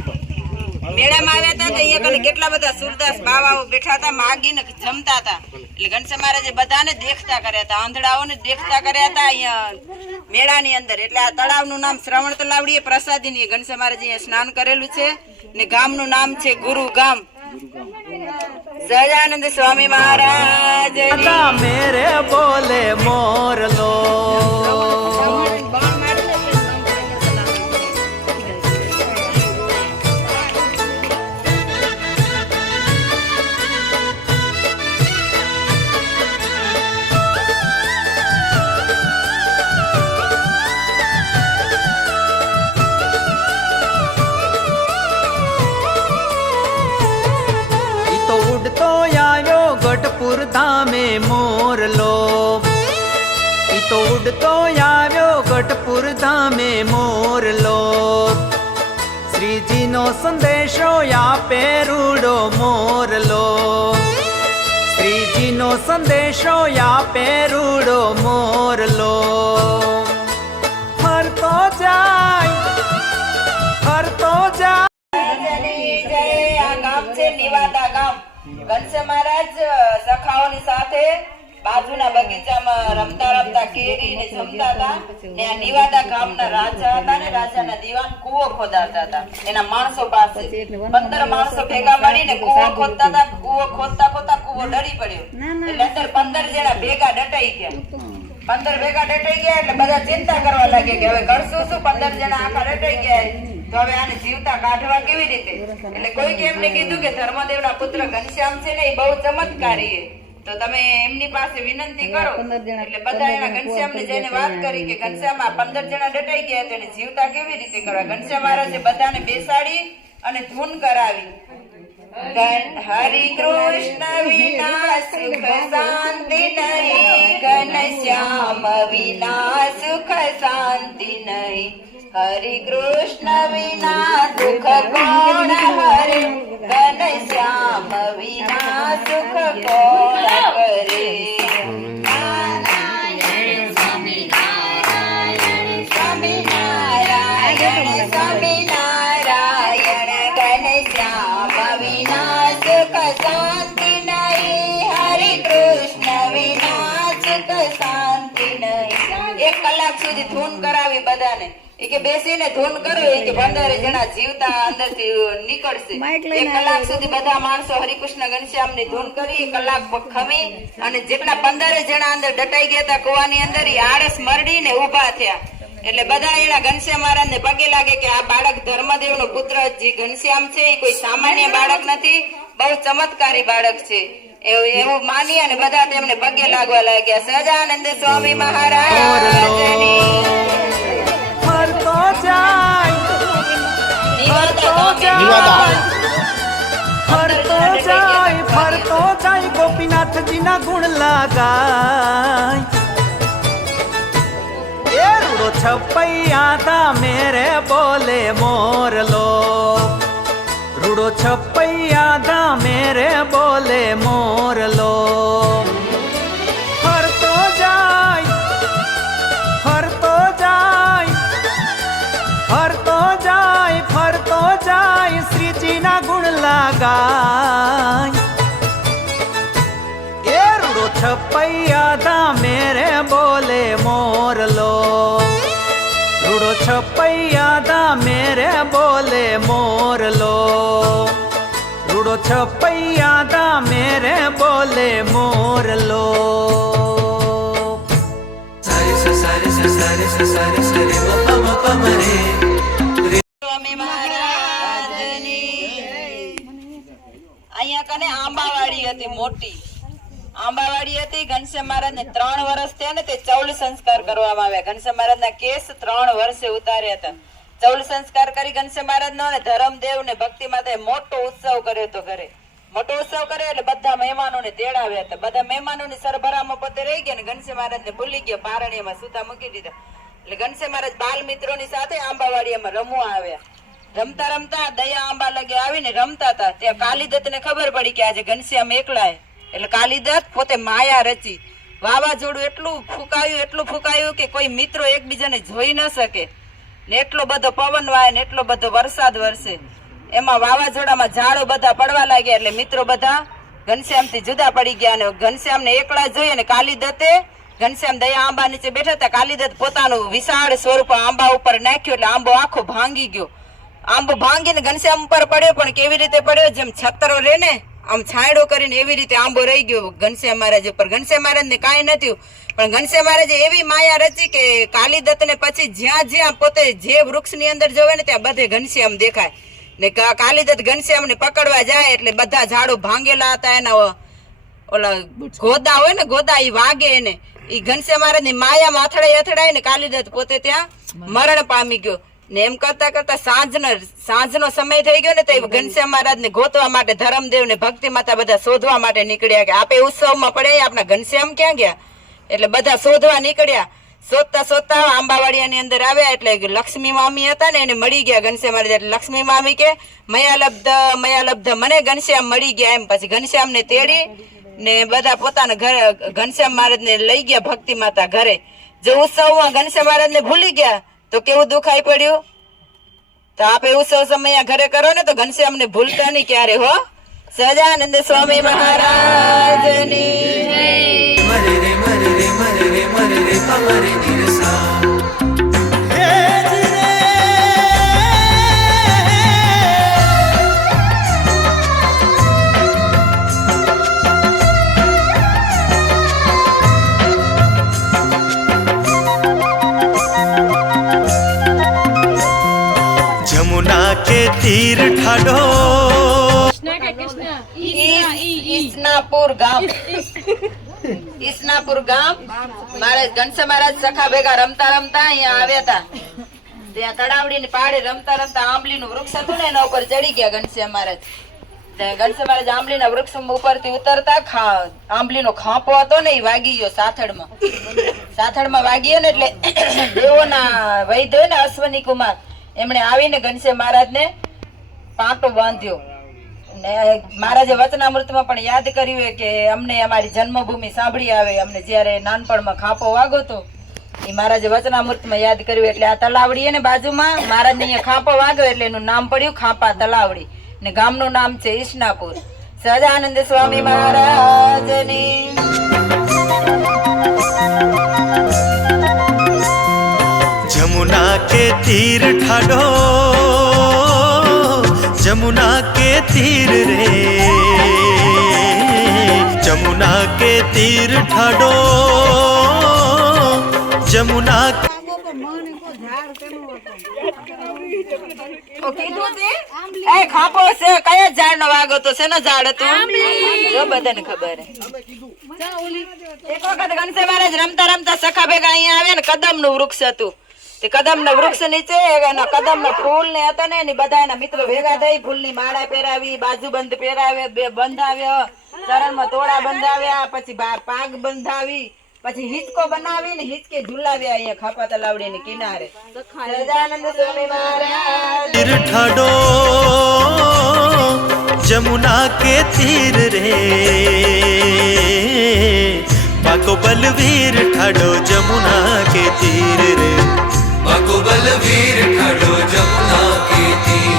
મેળામાં આવ્યા હતા તો અહીંયા કને કેટલા બધા સુરદાસ બાવાઓ બેઠા હતા, માગીને જમતા હતા. એટલે ઘનશ્યામ મહારાજે બધાને દેખતા કર્યા હતા, આંધળાઓને દેખતા કર્યા હતા અહીંયા મેળાની અંદર. એટલે આ તળાવનું નામ શ્રવણ તલાવડી, પ્રસાદીની ઘનશ્યામ મહારાજે અહીંયા સ્નાન કરેલું છે. ને ગામનું નામ છે ગુરુગામ. સહજાનંદ સ્વામી મહારાજ મેરે બોલે મોરલો. गढ़पुर धामे मोरलो, ई तो उड़तो आव्यो गढ़पुर धामे मोरलो। श्री जी नो संदेशो या पेरूड़ो मोरलो, श्री जी नो संदेशो या पेरूड़ो मोरलो। हर तो जाय, हर तो जाय। આ ગામ છે નિવાદા ગામ. ઘનશ્યામ મહારાજ સખાઓની સાથે બાજુના બગીચામાં રમતા રમતા કેરી ને જમતા હતા. ને આ નિવાદા ગામના રાજા હતા ને રાજાના દીવાન કૂવો ખોદાતા હતા એના માણસો પાસે. 15 માણસો ભેગા મળીને કૂવો ખોદતા હતા. કૂવો ખોદતા ખોદતા કૂવો ડરી પડ્યો. એટલે અંદર 15 જણા ભેગા ડટાઈ ગયા. 15 ભેગા ડટાઈ ગયા એટલે બધા ચિંતા કરવા લાગે કે હવે કરશું શું? 15 જણા આખા ડટાઈ ગયા તો હવે આને જીવતા કાઢવા કેવી રીતે? એટલે કોઈકે એમને કીધું કે ધર્મદેવના પુત્ર ઘનશ્યામ છે ને એ બહુ ચમત્કારી છે, તો તમે એમની પાસે વિનંતી કરો. એટલે બધા એના ઘનશ્યામને જઈને વાત કરી કે ઘનશ્યામ આ 15 જણા ડટાઈ ગયા તેને જીવતા કેવી રીતે કરવા? ઘનશ્યામ મહારાજે બધાને બેસાડી અને ધૂન કરાવી. હરિ કૃષ્ણ વિના સુખ શાંતિ નહીં, ઘનશ્યામ વિના સુખ શાંતિ નહીં. હરિ કૃષ્ણ વિના સુખ કોણ હરે, ઘનશ્યામ વિના સુખ કોણ કરે. સ્વામિનારાયણ સ્વામિનારાયણ સ્વામિનારાયણ, ઘનશ્યામ વિના સુખ શાંતિ નહીં, હરિ કૃષ્ણ વિના સુખ શાંતિ નહીં. 1 કલાક સુધી ધૂન કરાવી બધાને. એ કે બેસીને ધૂન કરો, એ કે 15 જણા જીવતા અંદરથી નીકળશે. 1 કલાક સુધી બધા માણસો હરિકૃષ્ણ ઘનશ્યામ ની ધૂન કરી. 1 કલાક ખમી અને જેટલા 15 જણા અંદર ડટાઈ ગયા હતા કુવાની અંદર, એ આળસ મરડીને ઉભા થયા. એટલે બધા એના ઘનશ્યામ મહારાજ ને પગે લાગે કે આ બાળક ધર્મદેવ નો પુત્ર જે ઘનશ્યામ છે એ કોઈ સામાન્ય બાળક નથી, બહુ ચમત્કારી બાળક છે. એવું માની અને બધા તેમને પગે લાગવા લાગ્યા. સહજાનંદ સ્વામી મહારાજની ફરતો જાય ફરતો જાય ગોપીનાથજીના ગુણ લગાય. એ રૂડો છપૈયા તા મેરે બોલે મોરલો, રૂડો છપૈયા તા મેરે બોલે મોરલો. ફરતો જાય ફરતો જાય ફરતો જાય ફરતો જાય શ્રીજીના ગુણ લગાય. એ રૂડો છપૈયા તા મેરે બોલે મોરલો, રૂડો છપૈયા તા મેરે બોલે મોરલો, રૂડો છપૈયા તા મેરે બોલે મોરલો. સ્વામી મહારાજની. અહીંયા કને આંબાવાડી હતી, મોટી આંબાવાડી હતી. ઘનશ્યામ મહારાજ ને 3 વર્ષ થયા ને તે ચૌલ સંસ્કાર કરવામાં આવ્યા. ઘનશ્યામ મહારાજ ના કેસ 3 વર્ષે ઉતાર્યા હતા. ચૌલ સંસ્કાર કરી ઘનશ્યામ મહારાજ નો ને ધરમદેવ ને ભક્તિ માતા મોટો ઉત્સવ કર્યો હતો ઘરે. મોટો ઉત્સવ કર્યો એટલે બધા મહેમાનો ને તેડાવ્યા હતા. બધા મહેમાનો ની સરભરામાં પોતે રહી ગયા ને ઘનશ્યામ મહારાજ ને ભૂલી ગયા, પારણીમાં સુતા મૂકી દીધા. એટલે ઘનશ્યામ મહારાજ બાલ મિત્રો ની સાથે આંબાવાડીમાં રમવા આવ્યા. રમતા રમતા દયા આંબા લગે આવીને રમતા હતા. ત્યાં કાલીદત્ત ને ખબર પડી કે આજે ઘનશ્યામ એકલા. એટલે કાલીદત્ત પોતે માયા રચી વાવાઝોડું એટલું ફૂંકાયું કે કોઈ મિત્રો એકબીજાને જોઈ ન શકે ને એટલો બધો પવન વાય ને એટલો બધો વરસાદ વરસે. એમાં વાવાઝોડામાં ઝાડો બધા પડવા લાગ્યા એટલે મિત્રો બધા ઘનશ્યામ થી જુદા પડી ગયા. અને ઘનશ્યામ ને એકલા જોઈએ ને કાલીદત્તે ઘનશ્યામ દયા આંબા નીચે બેઠા હતા. કાલીદત્ત પોતાનું વિશાળ સ્વરૂપ આંબા ઉપર નાખ્યું એટલે આંબો આખો ભાંગી ગયો. આંબો ભાંગીને ઘનશ્યામ ઉપર પડ્યો, પણ કેવી રીતે પડ્યો? જેમ છતરો રે ને આમ છાંયડો કરીને એવી રીતે આંબો રહી ગયો ઘનશ્યામ મહારાજ ઉપર. ઘનશ્યામ મહારાજ ને કાંઈ નથી, પણ ઘનશ્યામ મહારાજે એવી માયા રચી કે કાલીદત્ત ને પછી જ્યાં પોતે જે વૃક્ષ ની અંદર જોવે ને ત્યાં બધે ઘનશ્યામ દેખાય ને. કાલીદત્ત ઘનશ્યામ ને પકડવા જાય એટલે બધા ઝાડો ભાંગેલા હતા. એના ઓલા ગોદા હોય ને ગોદા એ વાગે એને. એ ઘનશ્યામ મહારાજ ની માયામાં અથડાઈ ને કાલીદત્ત પોતે ત્યાં મરણ પામી ગયો. ને એમ કરતા કરતા સાંજનો સમય થઈ ગયો ને તો ઘનશ્યામ મહારાજ ને ગોતવા માટે ધરમદેવ ને ભક્તિ માતા બધા શોધવા માટે નીકળ્યા કે આપે ઉત્સવમાં પડે આપણા ઘનશ્યામ ક્યાં ગયા. એટલે બધા શોધવા નીકળ્યા. શોધતા આંબાવાડિયાની અંદર આવ્યા એટલે લક્ષ્મી મામી હતા ને એને મળી ગયા ઘનશ્યામ મહારાજ. એટલે લક્ષ્મી મામી કે મયાલબ્ધ મને ઘનશ્યામ મળી ગયા. એમ પછી ઘનશ્યામ ને તેડી ને બધા પોતાના ઘરે ઘનશ્યામ મહારાજ ને લઈ ગયા ભક્તિ માતા ઘરે. જો ઉત્સવમાં ઘનશ્યામ મહારાજ ને ભૂલી ગયા તો કેવું દુખાઈ પડ્યું. તો આપે ઉત્સવ સમય ઘરે કરો ને તો ઘનશ્યામ ને ભૂલતા નહીં ક્યારે હો. સહજાનંદ સ્વામી મહારાજની जमुना के तीर ठाडो ઈસનાપુર ગામ મારે ઘનશ્યામ મહારાજ સખા ભેગા રમતા અહીંયા આવ્યા હતા. ત્યાં તળાવડી ની પાડે રમતા આંબલી નું વૃક્ષ હતું ને એના ઉપર ચડી ગયા ઘનશ્યામ મહારાજ. ઘનશ્યામ મહારાજ આંબલી ના વૃક્ષ ઉપર થી ઉતરતા આંબલી નો ખાંપો હતો ને એ વાગી ગયો સાથળમાં વાગ્યો ને એટલે દેવોના વૈદ્ય હોય ને અશ્વની કુમાર એમણે આવીને ઘનશ્યામ મહારાજ ને પાટો બાંધ્યો. ને મહારાજે વચનામૃતમાં પણ યાદ કર્યું કે અમને અમારી જન્મભૂમિ સાંભળી આવે. અમને જયારે નાનપણમાં ખાંપો વાગો તો એ મહારાજે વચનામૃતમાં યાદ કર્યું. એટલે આ તલાવડી ને બાજુમાં મહારાજ ને અહીંયા ખાંપો વાગ્યો એટલે એનું નામ પડ્યું ખાંપા તલાવડી ને ગામનું નામ છે ઈસનાપુર. સહજાનંદ સ્વામી મહારાજની जमुना के तीर ठाडो जमुना के तीर रे जमुना के तीर ठाडो जमुना ઓ કીધું તે એ ખાપો છે કયા ઝાડ નો વાગો તો શેનો ઝાડ હતું જો બધાને ખબર હે એક વખત ગણસે મહારાજ રમતા રમતા સખા ભેગા અહીંયા આવ્યા ને કદમ નું વૃક્ષ હતું તે કદમ ના વૃક્ષ નીચે એના કદમ ના ફૂલ ને હતા ને બધા એના મિત્રો ભેગા થઈ ફૂલ ની માળા પહેરાવી બાજુબંધ પહેરાવ્યા બે બંધાવ્યો ચરણ માં તોડા બંધાવ્યા પછી પાગ બંધાવી પછી હિંચકો બનાવી ને હિંચકે ઝુલાવ્યા અહીંયા ખાપા તલાવડી ની કિનારે સહજાનંદ સ્વામી મહારાજ तीर ठाडो जमुना के तीर रे बाको बलवीर ठाडो जमुना के तीर रे बाको बलवीर ठाडो जमुना के तीर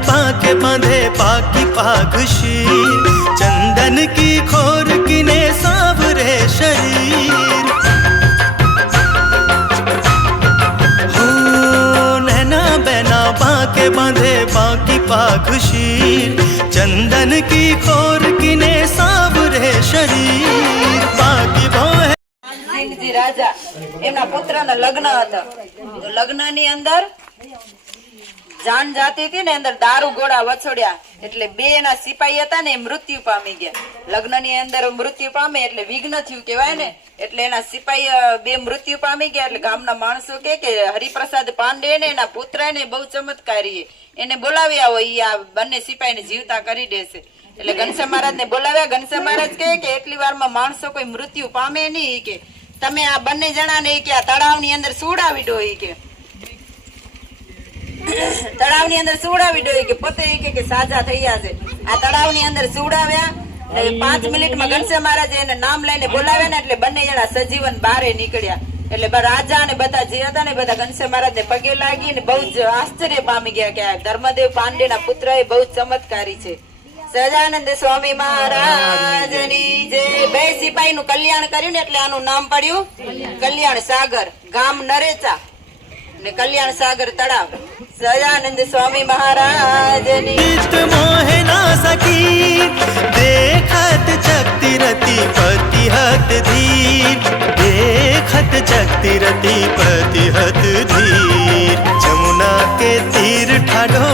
बाके बांधे पाकी पाग शीर चंदन की खोर किने सावरे शरीर हो नैना बैना बाके बांधे बाकी पाग शीर चंदन की खोर किने सावरे शरीर बाकी वो है સિંહજી રાજા એમના પુત્રના લગ્ન હતા લગ્ન ની અંદર જાન જાતી હતી ને અંદર દારૂ ગોળા વછોડ્યા એટલે બે એના સિપાહી હતા ને મૃત્યુ પામી ગયા લગ્ન ની અંદર મૃત્યુ પામે એટલે વિઘ્ન થયું કેવાય ને એટલે એના સિપાહી બે મૃત્યુ પામી ગયા એટલે ગામના માણસો કે હરિપ્રસાદ પાંડે ને એના પુત્ર ને બહુ ચમત્કારી એને બોલાવ્યા હોય આ બંને સિપાહી ને જીવતા કરી દેશે એટલે ઘનશ્યામ મહારાજ ને બોલાવ્યા ઘનશ્યામ મહારાજ કે એટલી વારમાં માણસો કોઈ મૃત્યુ પામે નહીં કે તમે આ બંને જણા ને કે આ તળાવ ની અંદર સુડાવી દો કે તળાવ ની અંદર સુવડાવી દો કે પોતે કે સાજા થઈ જશે આ તળાવ ની અંદર સુવડાવ્યા 5 મિનિટમાં ઘનશ્યામ મહારાજે એને નામ લઈને બોલાવ્યા ને એટલે બંને જણા સજીવન બહાર નીકળ્યા એટલે રાજા અને બધા જે હતા ને બધા ઘનશ્યામ મહારાજ ને પગે લાગી ને બહુ જ આશ્ચર્ય પામી ગયા કે આ ધર્મદેવ પાંડે ના પુત્ર એ બહુ ચમત્કારી છે સહજાનંદ સ્વામી મહારાજની જે બે સિપાહી નું કલ્યાણ કર્યું ને એટલે આનું નામ પડ્યું કલ્યાણ સાગર ગામ નરેચા ને કલ્યાણ સાગર તળાવ સહજાનંદ સ્વામી મહારાજની मोहना सखी देखत जगती रति पतिहत धीर देखत जगती रति पतिहत धीर जमुना के तीर ठाडो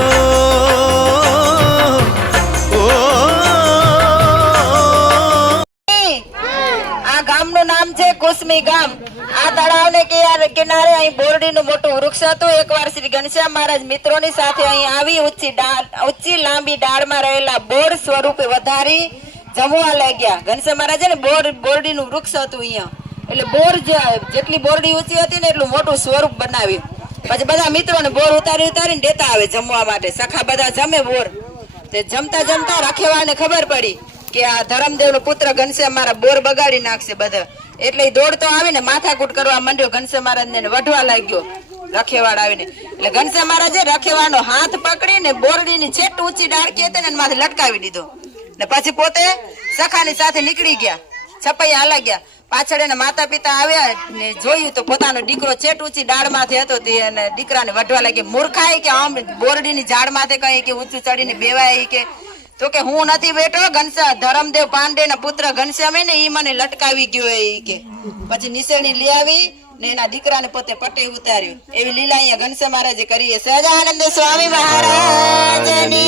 આ ગામનું નામ છે કુસમી ગામ આ તળાવને કિનારે અહીં બોરડીનું મોટું વૃક્ષ હતું એકવાર શ્રી ઘનશ્યામ મહારાજ મિત્રોની સાથે અહીં આવી ઊંચી લાંબી ડાળમાં રહેલા બોર સ્વરૂપે વધારી જમવા લાગ્યા ઘનશ્યામ મહારાજે ને બોરડીનું વૃક્ષ હતું અહીંયા એટલે બોર જેટલી બોરડી ઊંચી હતી ને એટલું મોટું સ્વરૂપ બનાવ્યું પછી બધા મિત્રોને બોર ઉતારીને દેતા આવે જમવા માટે સખા બધા જમે બોર તે જમતા જમતા રખેવાળને ખબર પડી કે આ ધરમદેવ નો પુત્ર ઘનશ્યામ મારા બોર બગાડી નાખશે બધા એટલે દોડતો આવીને માથાકૂટ કરવા માંડ્યો ઘનશ્યામ મહારાજ ને વઢવા લાગ્યો રખેવાળ આવીને એટલે ઘનશ્યામ મહારાજે રખેવાળનો હાથ પકડીને બોરડીની છેટ ઊંચી ડાળકી હતી ને માથે લટકાવી દીધો ને પછી પોતે સખાની સાથે નીકળી ગયા છપૈયા હાલા ગયા પાછળ એના માતા પિતા આવ્યા ને જોયું તો પોતાનો દીકરો છેટ ઊંચી ડાળમાંથી હતો તે દીકરાને વઢવા લાગી મૂર્ખાઈ કે આમ બોરડીની ઝાડ માથે કઈ કે ઊંચું ચડીને બેવાય કે તો કે હું નથી બેઠો ધરમદેવ પાંડે ના પુત્ર ઘનશ્યામ ને ઈ મને લટકાવી ગયો કે પછી નિસેણી લઈ આવી ને એના દીકરાને પોતે પટે ઉતાર્યો એવી લીલા અહીંયા ઘનશ્યામ મહારાજે કરી સહજાનંદ સ્વામી મહારાજની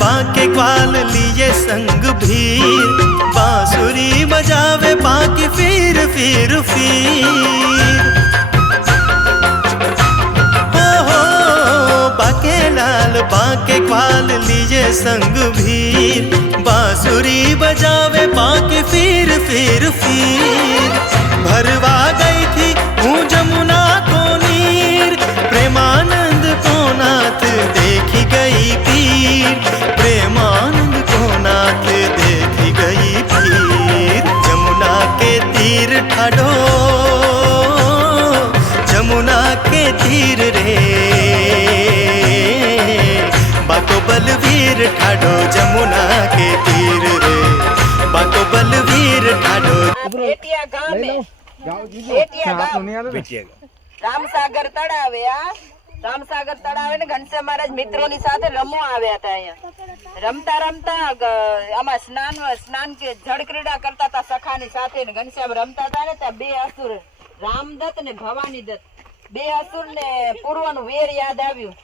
बाके ग्वाल लिए संग भीर बांसुरी बजावे बाकी फिर फिर फिर के लाल बाके ग्वाल लिए संग भीर, बांसुरी बजावे बाके फिर भरवा गई थी हूँ जमुना को नीर, प्रेमानंद को नाथ देखी गई पीर, प्रेमानंद को नाथ देखी गई पीर। जमुना के तीर ठाडो, जमुना के तीर रे, बाको बलवीर ठाडो जमुना के तीर रे, बाको बलवीर ठाडो। એટિયા ગામે એટિયા ગામ રામસાગર તળાવે રામસાગર તળાવે ને ઘનશ્યામ મહારાજ મિત્રોની સાથે રમવા આવ્યા હતા અહીંયા રમતા રમતા આમાં સ્નાન કે જળ ક્રીડા કરતા હતા સખાની સાથે ને ઘનશ્યામ રમતા હતા ને ત્યાં બે અસુર રામદત્ત ને ભવાની દત્ત બે અસુર ને પૂર્વનું વેર યાદ આવ્યું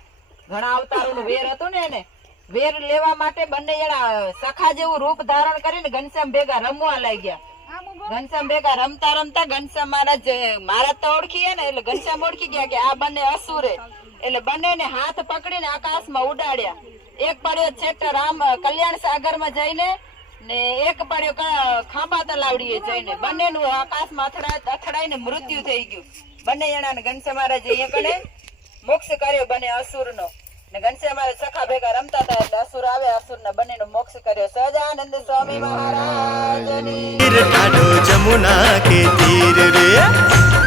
ઘણા અવતારોનું વેર હતું ને એને વેર લેવા માટે બંને જણા સખા જેવું રૂપ ધારણ કરીને ઘનશ્યામ ભેગા રમવા લાગ્યા ઘનશ્યામ ભેગા રમતા રમતા ઘનશ્યામ મહારાજ તો ઓળખીએ ને એટલે ઘનશ્યામ ઓળખી ગયા કે આ બંને અસુરે એટલે બંનેને હાથ પકડીને આકાશમાં ઉડાડ્યા એક પડ્યો છેટ રામ કલ્યાણ સાગર માં જઈને ને એક પડ્યો ખાંભા તલાવડીએ જઈને બંનેનું આકાશમાં અથડાઈને મૃત્યુ થઈ ગયું બંને જણાને ઘનશ્યામ મહારાજે અહીંયા કને મોક્ષ કર્યો બંને અસુરનો ને ઘનશ્યામ મહારાજ સખા ભેગા રમતા હતા એટલે અસુર આવે અસુરના બંનેનો મોક્ષ કર્યો સહજાનંદ સ્વામી મહારાજની ठाडो जमुना के तीर रे,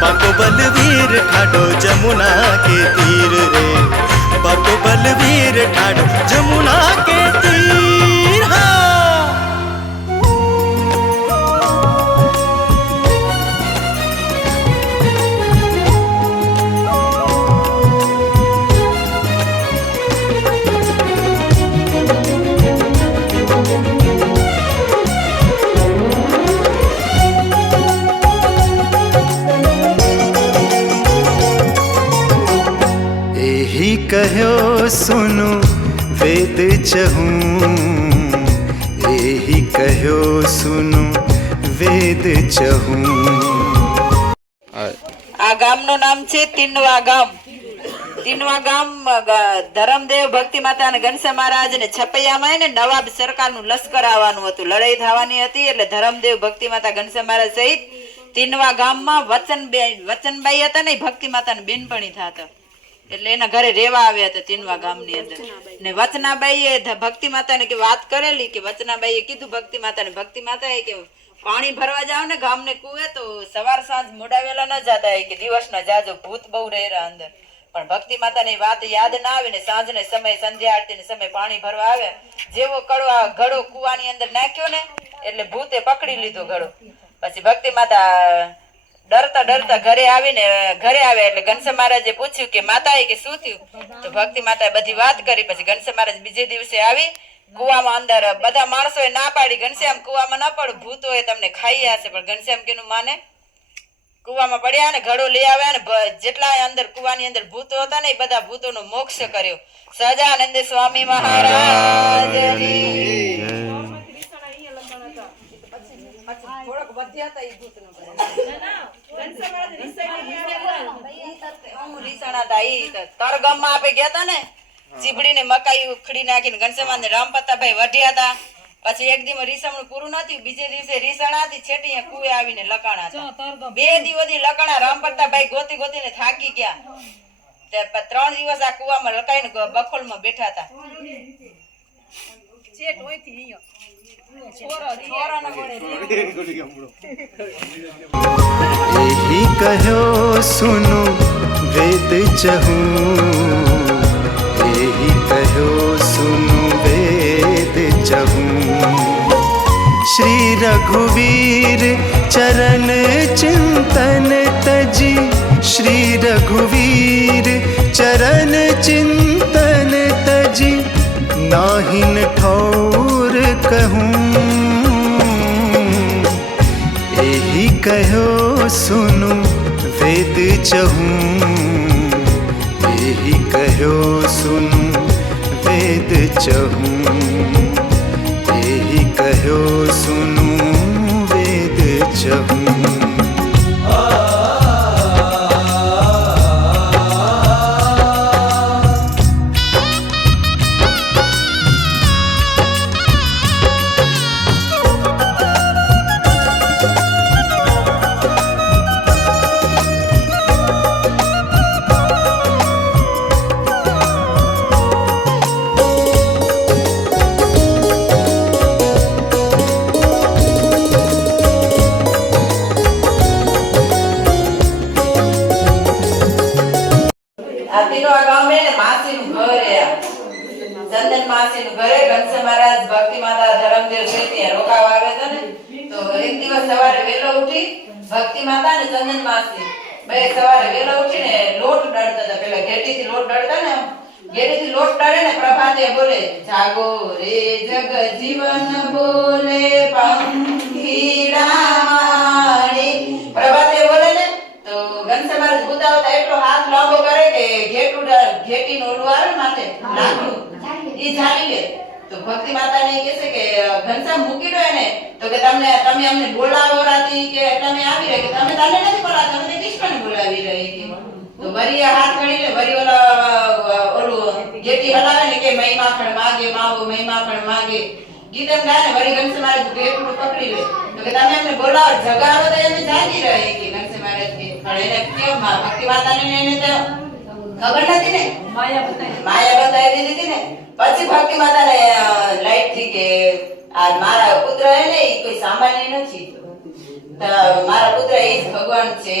बाको बलवीर ठाडो जमुना के तीर रे, बाको बलवीर ठाडो जमुना के तीर। हाँ कहो सुनो वेद चहूँ, यही कहो सुनो वेद चहूँ। આ ગામનું નામ છે તીનવા ગામ તીનવા ગામ ધરમદેવ ભક્તિ માતા અને ઘનશ્યામ મહારાજ ને છપૈયામાં ને નવાબ સરકારનું લશ્કર આવવાનું હતું લડાઈ થવાની હતી એટલે ધરમદેવ ભક્તિ માતા ઘનશ્યામ મહારાજ સહિત તીનવા ગામમાં વચનબાઈ હતા ને ભક્તિ માતાની બેનપણી થતા એટલે એના ઘરે રેવા આવ્યા હતા તીનવા ગામની અંદર ને વચનાબાઈએ ભક્તિ માતાને કે વાત કરેલી કે વચનાબાઈએ કીધું ભક્તિ માતાએ કે પાણી ભરવા જાવ ને ગામને કુએ તો સવાર સાંજ મોડા વેલા ન જાતા કે દિવસ ના જાજો ભૂત બહુ રહેરા અંદર પણ ભક્તિ માતાની વાત યાદ ના આવે ને સાંજને સમય સંધ્યા આરતીને સમય પાણી ભરવા આવે જેવો કડવા ઘડો કુવાની અંદર નાખ્યો ને એટલે ભૂતે પકડી લીધો ઘડો પછી ભક્તિ માતા ડરતા ડરતા ઘરે આવે એટલે ઘનશ્યામ મહારાજે પૂછ્યું કે માતાએ કે શું થયું તો ભક્તિ માતાએ બધી વાત કરી પછી ઘનશ્યામ મહારાજ બીજે દિવસે આવી કુવામાં અંદર બધા માણસોએ ના પાડી ઘનશ્યામ કુવામાં ના પડો ભૂતોએ તમને ખાઈ હશે પણ ઘનશ્યામ કેનું માને કુવામાં પડ્યા ને ઘડો લઈ આવ્યા ને જેટલા અંદર કુવાની અંદર ભૂતો હતા ને એ બધા ભૂતોનો મોક્ષ કર્યો સહજાનંદ સ્વામી મહારાજની થોડોક વધ્યા હતા એ ભૂતનો તરગામમાં આપે ગયા હતા ને ચીબડી ને મકાઈ ઉખડી નાખીને ઘનશ્યામ રામપતાભાઈ વઢ્યા હતા પછી એક દિવસ રીસમણું પૂરું નથી બીજે દિવસે રીસણા હતી છેટી કુએ આવીને લકાણા હતા 2 દિવસથી લકાણા રામપતાભાઈ ગોતી ગોતીને થાકી ગયા 3 દિવસ આ કુવામાં લકાઈને બખોલમાં બેઠા હતા यही कहो सुनो वेद चहूँ, यही कहो सुनो वेद चहूँ। श्री रघुवीर चरण चिंतन तजी, श्री रघुवीर चरण चिंतन तजी, नाहिन ठौर कहूँ। यही कहो सुनो वेद चहूँ, यही कहो सुनो वेद चहूँ, यही कहो सुनो वेद चहूँ। માસી નું ઘરે ઘનશ્યામ મહારાજ ભક્તિ માતા ધરમદેવ છે ત્યાં રોકાવા આવે છે ને તો એક દિવસ સવારે વહેલો ઉઠી ભક્તિ માતા ને ચંદન માસી બે સવારે વહેલો ઉઠીને લોટ દળતા હતા. પેલા ઘેટીથી લોટ દળતા ને ઘેટીથી લોટ દળે ને પ્રભાતે બોલે જાગો રે જગ જીવન બોલે પંખીડાણી પ્રભાતે બોલે ને તો ઘનશ્યામ મહારાજ ઉતાવળા એટલો હાથ લાંબો કરે કે ઘેટીનું ઓલું આવે માથે લાકડું ઈ ઝાલી લે તો ભક્તિ માતાને કહે છે કે ઘનશ્યામ મૂકી દો એને તો કે તમે અમને બોલાવો રાતી કે તમે આવી રહે કે તમે તને નથી બોલાવતા તમે કૃષ્ણને બોલાવી રહી કે તો વરી હાથ ગણી લે વરી ઓલું ઘેટી હલાવે ને કે મહી માખણ માગે માવો મહી માખણ માગે ગીતમ ગાય ને વરી ઘનશ્યામ મહારાજ ઘેટું પકડી લે તો કે તમે અમને બોલાવો જગાડો તો અમે જાગી રહી કે ઘનશ્યામ મહારાજ કે પણ એને કેમ ભક્તિ માતાને એને તો ખબર નથી ને માયા બતાવી દીધી હતી ને પછી ભક્તિ માતાને લાઈટ થી કે આ મારા પુત્ર હે ને ઈ કોઈ સામાન્ય નથી મારા પુત્ર એ જ ભગવાન છે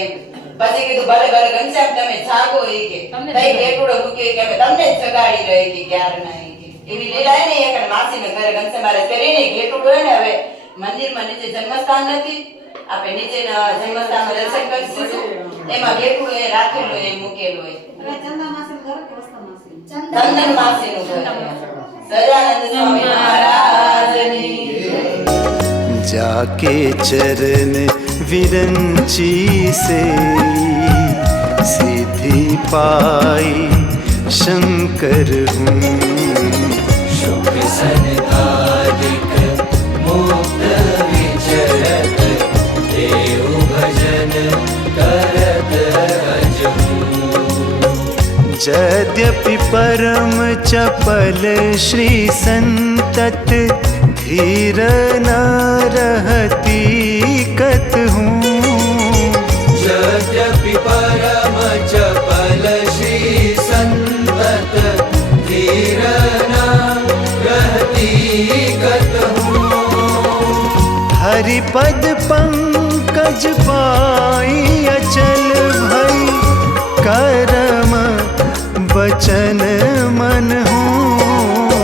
પછી કીધું ભલે ભલે ઘનશ્યામ તમે જાગો ઈ કે તઈ બેટુડો મૂક્યો કે અમે તમને જ જગાડી રહી કે ક્યારે ના ઈ કે એવી લીલા હે ને એક માસી ને ઘરે ઘનશ્યામ મહારાજ કરીને ઘેટુડો હે ને હવે મંદિરમાં નીચે જન્મસ્થાન નથી આપણે નીચે જન્મસ્થાનમાં દર્શન કરીશું એમાં ઘેટુડો એ રાખેલો એ મૂકેલો હોય ચંદન માસી નું ઘર સજાનંદ સ્વામી મહારાજની जाके चरण विरंची से सिद्धि पाई शंकर हूँ शुभ सनकादिक मुक्त विचरत देव भजन करत अजहूँ यद्यपि परम चपल श्री संतत धीर न रहती कत हूँ यद्यपि परम चपल श्री संतत धीर न रहती कत हूँ हरिपद पंकज पाई अचल भई करम बचन मन हूँ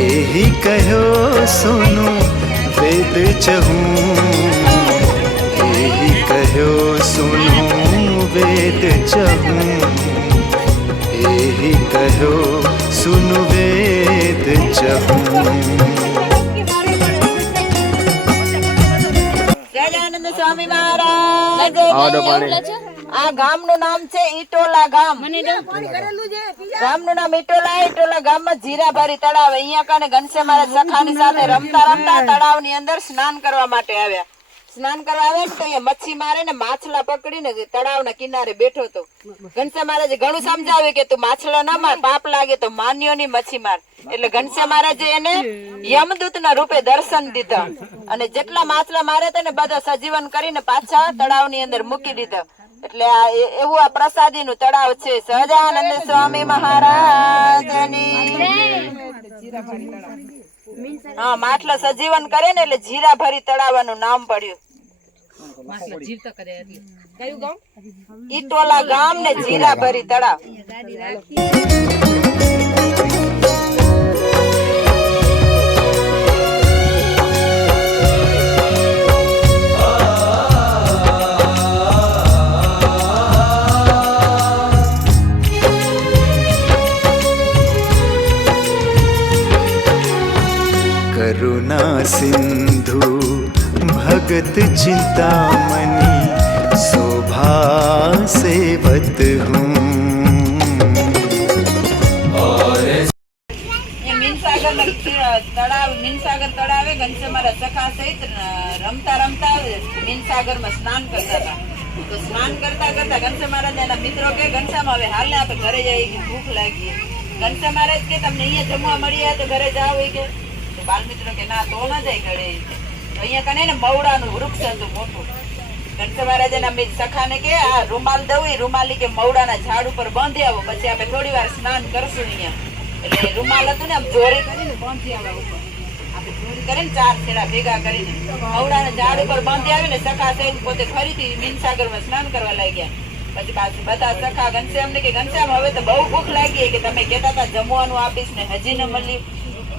एहि कहो सुनो वेद चहूँ एहि कहो सुनो वेद चहूँ एहि कहो सुनो वेद चहूँ સજાનંદ સ્વામી મહારાજ આ ગામનું નામ છે ઈટોલા ગામ ગામનું નામ ઈટોલા ગામમાં જીરાભારી તળાવ અહીંયા કાને ઘનશ્યામ મહારાજ સખાની સાથે રમતા રમતા તળાવની અંદર સ્નાન કરવા માટે આવ્યા સ્નાન કરવા આવ્યા તો અહીંયા મચ્છી મારે ને માછલા પકડીને તળાવના કિનારે બેઠો હતો ઘનશ્યામ મહારાજે ઘણું સમજાવ્યું કે તું માછલા ના માર પાપ લાગે તો માન્યોની મચ્છી માર એટલે ઘનશ્યામ મહારાજે એને યમદૂતના રૂપે દર્શન દીધા અને જેટલા માછલા મારે હતા ને બધા સજીવન કરીને પાછા તળાવની અંદર મૂકી દીધા એટલે એવું આ પ્રસાદીનું તળાવ છે સહજાનંદ સ્વામી મહારાજની હા માટલા સજીવન કરે ને એટલે જીરાભરી તળાવનું નામ પડ્યું ઈટોલા ગામ ને જીરાભરી તળાવ करुणा सिंधु भगत चिंतामणि शोभा सेवत हूँ મીનસાગર તળાવે ઘનશ્યામ મહારાજ સખા સહિત રમતા રમતા મીનસાગરમાં સ્નાન કરતા હતા તો સ્નાન કરતા કરતા ઘનશ્યામ મહારાજ એના મિત્રો કે ઘનશ્યામ હવે હાલ ને આપણે ઘરે જઈએ ભૂખ લાગી ઘનશ્યામ મહારાજ કે તમને અહીંયા જમવા મળીએ તો ઘરે જાવ કે બાલ મિત્રો કે ના તો ના જાય ઘરે અહીંયા કને ને મવડાનું વૃક્ષ હતું મોટું ઘનશ્યામ મહારાજ એના સખાને કે આ રૂમાલ દઉં રૂમાલી કે મવડાના ઝાડ ઉપર બાંધી આવો પછી આપણે થોડી વાર સ્નાન કરશું અહીંયા એટલે રૂમાલ હતું ને આમ જોરી કરીને બાંધી આવ્યા ઉપર આપણે જોરી કરીને ચાર છેડા ભેગા કરીને મવડાના ઝાડ ઉપર બાંધી આવીને સખા સહિત પોતે ફરીથી મીનસાગરમાં સ્નાન કરવા લાગ્યા પછી પાછું બધા સખા ઘનશ્યામ ને કે ઘનશ્યામ હવે તો બહુ ભૂખ લાગી કે તમે કહેતા હતા જમવાનું આપીશ ને હજી ન મળ્યું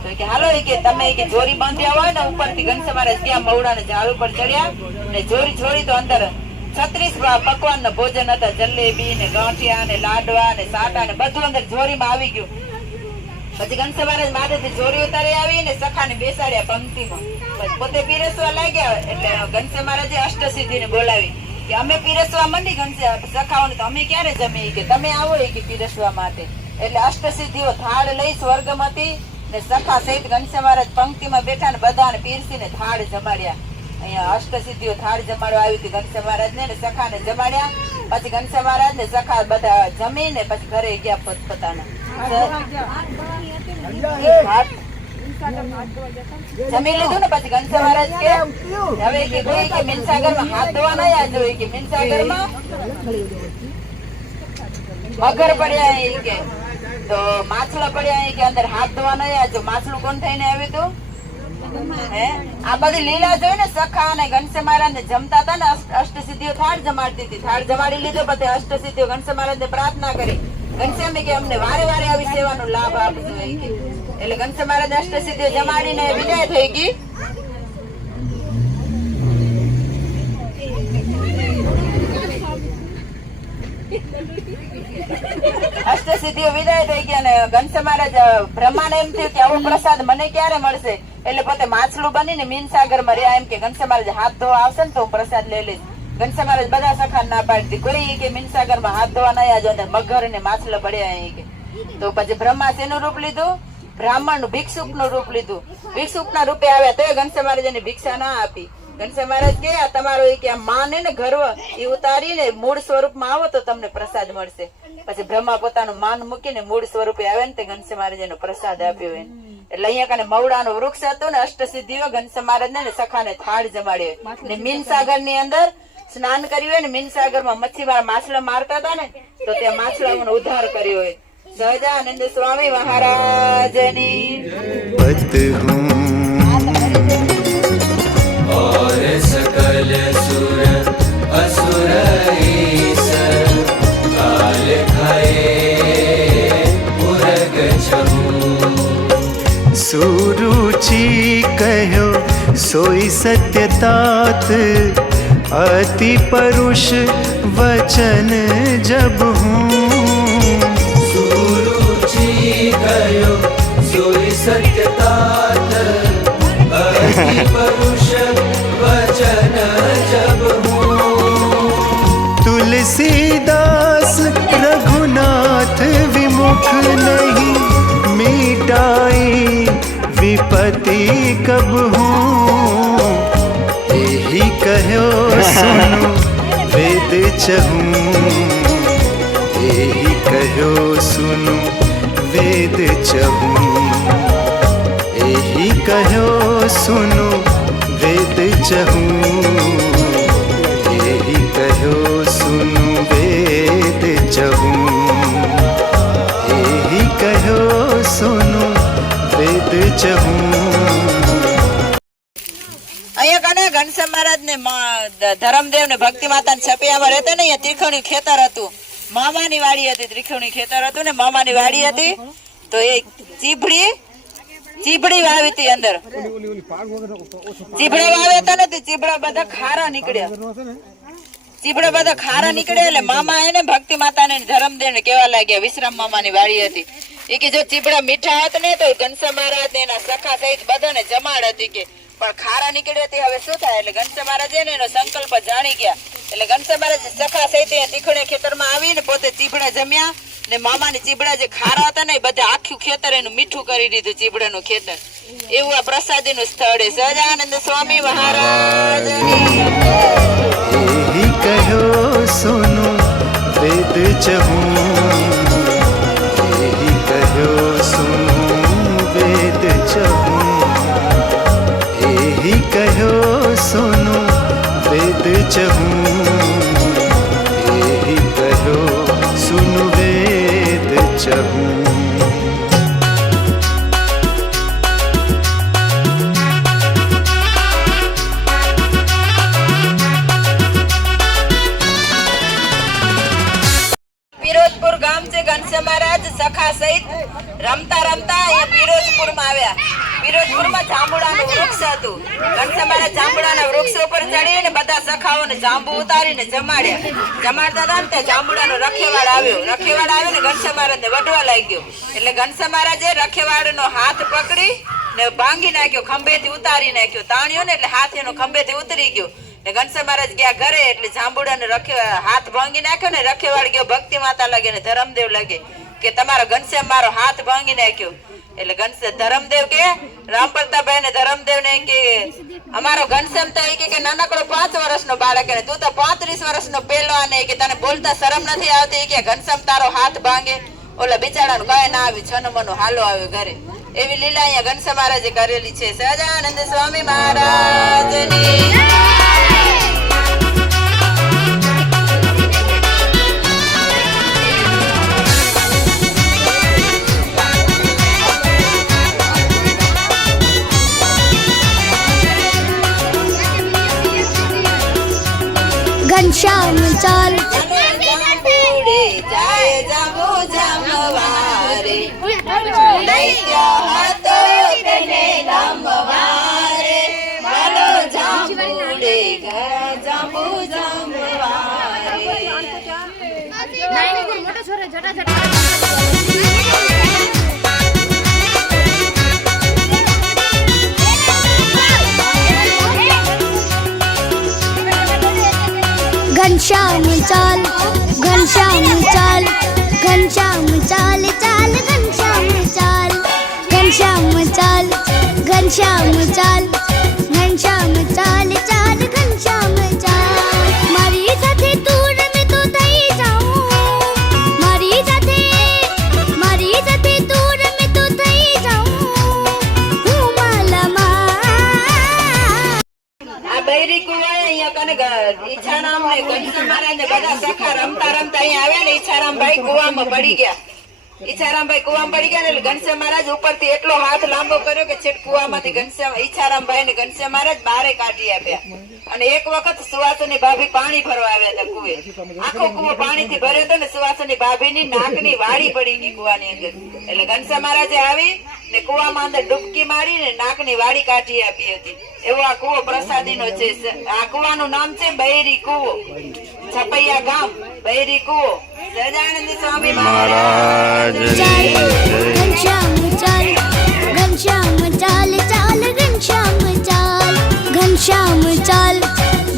તો કે હાલો એ કે તમે એ કે જોરી બાંધ્યા હોય ને ઉપરથી ઘનશ્યામ મહારાજ ગયા મવડાને ઝાડ ઉપર ચડ્યા ને જોરી છોડી તો અંદર 36 પકવાન ના ભોજન હતા, જલેબી ને ગાંઠિયા ને લાડવા ને સાટા ને બધું અંદર જોરીમાં આવી ગયું. પછી ઘનશ્યામ મહારાજ માથેથી જોરી ઉતારી આવી ને સખાને બેસાડ્યા પંક્તિમાં. પછી પોતે પીરસવા લાગ્યા એટલે ઘનશ્યામ મહારાજે અષ્ટસિદ્ધિને બોલાવી કે અમે પીરસવા માંડી ઘનશ્યામ સખાઓને, તો અમે ક્યારે જમીએ કે તમે આવો કે પીરસવા માટે. એટલે અષ્ટસિદ્ધિઓ થાળ લઈ સ્વર્ગમાંથી ને સખા સહિત ઘનશ્યામ મહારાજ પંક્તિમાં બેઠા ને બધાને પીરસીને થાળ જમાડ્યા. અહીંયા અષ્ટસિદ્ધિઓ થાળ જમાડવા આવી હતી ઘનશ્યામ મહારાજ ને સખાને જમાડ્યા. પછી ઘનશ્યામ મહારાજ ને સખા બધા જમીને પછી ઘરે ગયા પોતપોતાના. જમી લીધું ને પછી ઘનશ્યામ મહારાજ કે હવે કે કોઈ કે મીનસાગર માં હાથ ધોવા ના યાદ હોય કે મીનસાગર માં મગર પડ્યા એ કે તો માછલા પડ્યા એ કે અંદર હાથ ધોવા ના યાદ. માછલું કોણ થઈને આવ્યું હતું? હે આ બધી લીલા જોઈ ને સખા અને ઘનશ્યામ મહારાજ ને જમતા હતા ને અષ્ટસિદ્ધિઓ થાળ જમાડતી હતી. થાળ જમાડી લીધો પછી અષ્ટસિદ્ધિઓ ઘનશ્યામ મહારાજ ને પ્રાર્થના કરી. ઘનશ્યામ કે અમને વારે વારે આવી સેવાનો લાભ આપજો એટલે ઘનશ્યામ મહારાજ અષ્ટસિદ્ધિઓ જમાડીને વિદાય થઈ ગઈ. અષ્ટસિદ્ધિઓ વિદાય થઈ ગયા ને ઘનશ્યામ મહારાજ બ્રહ્માને એમ થયું કે આવો પ્રસાદ મને ક્યારે મળશે. એટલે પોતે માછલું બનીને મીનસાગર માં રહ્યા. એમ કે ઘનશ્યામ મહારાજ હાથ ધોવા આવશે ને તો હું પ્રસાદ લઈ લઈશ. ઘનશ્યામ મહારાજ બધા સખા ના પાડતી કોઈ કે મીનસાગર માં હાથ ધોવા નહીં આજો અંદર મગર ને માછલા પડ્યા કે. તો પછી બ્રહ્મા શેનું રૂપ લીધું? બ્રાહ્મણ નું ભિક્ષુક નું રૂપ લીધું. ભિક્ષુક ના રૂપે આવ્યા તો ઘનશ્યામ મહારાજ ભિક્ષા ના આપી. ઘનશ્યામ મહારાજ કે તમારો કે માને ને ગર્વ એ ઉતારીને મૂળ સ્વરૂપમાં આવો તો તમને પ્રસાદ મળશે. પછી બ્રહ્મા પોતાનું માન મૂકીને મૂળ સ્વરૂપે આવે ને તે ઘનશ્યામ મહારાજ નો પ્રસાદ આપ્યો હોય. એટલે અહીંયા કને મવડાનું વૃક્ષ હતું ને અષ્ટસિદ્ધિઓ ઘનશ્યામ મહારાજ ને સખાને થાળ જમાડ્યો ને મીનસાગર ની અંદર સ્નાન કર્યું હોય ને મીનસાગર માં મચ્છીવાળા માછલા મારતા હતા ને તો ત્યાં માછલાઓનો ઉદ્ધાર કર્યો હોય. સહજાનંદ સ્વામી મહારાજની पत हूँ और सकल सुर असुर ईस काल खाए उरग छहु सुरुचि कहो सोई सत्य तात अति परुष वचन जब हूँ सुरुचि गयो सोई सत्यतात अति परुष वचन जब हूँ तुलसीदास रघुनाथ विमुख नहीं मिटाई विपत्ति कब हूँ यही कहो सुनो वेद चहूँ यही कहो सुनो वेद चहूँ यही कहो सुनो वेद चहूँ यही कहो सुनो वेद चहूँ यही कहो सुनो वेद चहूँ. અહીંયા કને ઘનશ્યામ મહારાજ ને ધરમદેવ ને ભક્તિ માતા ને છપિયામાં રહેતા ને અહીંયા ત્રિખોણી ખેતર હતું. મામાની વાડી હતી. ત્રિખોણી ખેતર હતું ને મામાની વાડી હતી તો એ ચીભડી વાવી હતી. અંદર ચીભડા વાવ્યા હતા ને ચીભડા બધા ખારા નીકળ્યા. ચીભડા બધા ખારા નીકળ્યા એટલે મામા એને ભક્તિ માતા ને ધરમદેવ ને કેવા લાગ્યા. વિશ્રામ મામાની વાડી હતી એ કે જો ચીભડા મીઠા હતા ને તો ઘનશ્યામ મહારાજ ને એના સખા સહિત બધાને જમાડ હતી કે પણ ખારા નીકળ્યા તે હવે શું થાય. એટલે ઘનશ્યામ મહારાજ એને એનો સંકલ્પ જાણી ગયા. એટલે ઘનશ્યામ મહારાજ સખા સહિત તીખણે ખેતરમાં આવીને પોતે ચીભડા જમ્યા ને મામા ને ચીભડા જે ખારા હતા ને એ બધા આખું ખેતર એનું મીઠું કરી દીધું. ચીભડાનું ખેતર એવું આ પ્રસાદી નું સ્થળ. સહજાનંદ સ્વામી મહારાજ यही कहो सुनो वेद चहूँ यही कहो सुनो वेद चहूँ यही कहो सुनो वेद चहूँ यही कहो सुनो वेद चहूँ. હતું. ઘનશ્યામ મહારાજ જાંબુડાના વૃક્ષ ઉપર ચડીને બધા સખાઓને જાંબુ ઉતારીને જમાડ્યા. જમાડતા હતા ને ત્યાં જાંબુડાનો રખેવાળ આવ્યો. રખેવાળ આવ્યો ને ઘનશ્યામ મહારાજને વઢવા લાગ્યો. એટલે ઘનશ્યામ મહારાજે રખેવાળનો હાથ પકડી ને ભાંગી નાખ્યો, ખંભેથી ઉતારી નાખ્યો. તાણ્યો ને એટલે હાથ એનો ખંભેથી ઉતરી ગયો. ને ઘનશ્યામ મહારાજ ગયા ઘરે એટલે જાંબુડાને હાથ ભાંગી નાખ્યો ને રખેવાળ ગયો ભક્તિ માતા લાગે ને ધરમદેવ લાગે કે તમારો ઘનશ્યામ મારો હાથ ભાંગી નાખ્યો. એટલે ધરમદેવ કે રામ પ્રતાપભાઈ ને ધરમદેવ ને કે અમારો ઘનશ્યામ તો કે નાનકડો 5 વર્ષનો બાળક ને તું તો 35 વર્ષનો પહેલવાન કે તને બોલતા શરમ નથી આવતી કે ઘનશ્યામ તારો હાથ ભાંગે. ઓલા બિચારાનું કઈ ના આવ્યું, છનમનો હાલો આવ્યો ઘરે. એવી લીલા અહીંયા ઘનશ્યામ મહારાજે કરેલી છે. સહજાનંદ સ્વામી મહારાજની घनश्याम चाल જાંબુડે જાય જાંબુ જામવારે દૈત્ય હતો તેને ગમવારે બોલો જાંબુડે જાંબુ જામવારે. मोटा छोरा जटा जटा घनश्याम चाल घनश्याम चाल घनश्याम चाल चाल घनश्याम चाल घनश्याम चाल घनश्याम चाल घनश्याम चाल चाल घनश्याम चाल मारी साथे दूर में तो थई जाऊं मारी साथे दूर में तो थई जाऊं हूँ माला આ બૈરી કુવાએ અહીંયા કને ઈચ્છારામ ને ઘનશ્યામ મહારાજ ને બધા સખા રમતા રમતા અહીંયા આવ્યા ને ઈચ્છારામભાઈ કુવામાં પડી ગયા. ઈચ્છારામભાઈ કુવામાં પડી ગયા ને એટલે ઘનશ્યામ મહારાજ ઉપરથી એટલો હાથ લાંબો કર્યો કે છેક કુવામાંથી ઈચ્છારામભાઈ ને ઘનશ્યામ મહારાજ બારે કાઢી આપ્યા. અને એક વખત સુવાસની ભાભી પાણી ભરવા આવ્યા હતા કુવે. આખો કુવો પાણીથી ભર્યો હતો ને સુવાસની ભાભીની નાકની વાડી પડી ગઈ કુવાની અંદર. એટલે ઘનશ્યામ મહારાજે આવી ને કુવામાં અંદર ડૂબકી મારી ને નાકની વાડી કાઢી આપી હતી. એવો આ કુવો પ્રસાદીનો છે. આ કુવાનું નામ છે બૈરી કુવો, છપૈયા ગામ, બૈરી કુવો. સહજાનંદ સ્વામી મહારાજ. घनश्याम चाल घनश्याम चाल चाल घनश्याम चाल घनश्याम चाल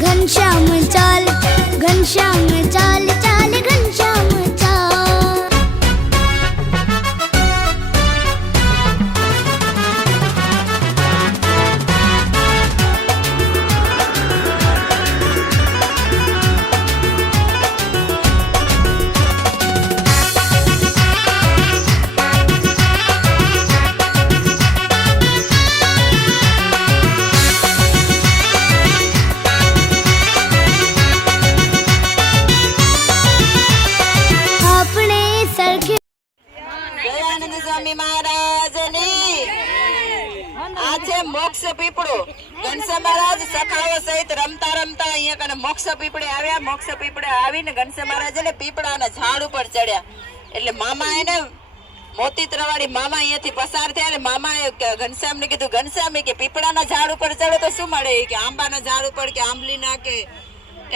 घनश्याम चाल घनश्याम चाल चाल घनश्याम चाल દયાનંદ સ્વામી મહારાજની આ છે મોક્ષ પીપળો. ઘનશ્યામ મહારાજ સખાઓ સહિત રમતા રમતા અહીંયા કને મોક્ષ પીપળે આવ્યા. મોક્ષ પીપળે આવીને ઘનશ્યામ મહારાજ ને પીપળાના ઝાડ ઉપર ચડ્યા. એટલે મામા એને મોતી ત્રવાડી મામા અહીંયાથી પસાર થયા ને મામાએ ઘનશ્યામ ને કીધું, ઘનશ્યામ કે પીપળાના ઝાડ ઉપર ચડો તો શું મળે? કે આંબાના ઝાડ ઉપર કે આંબલીના કે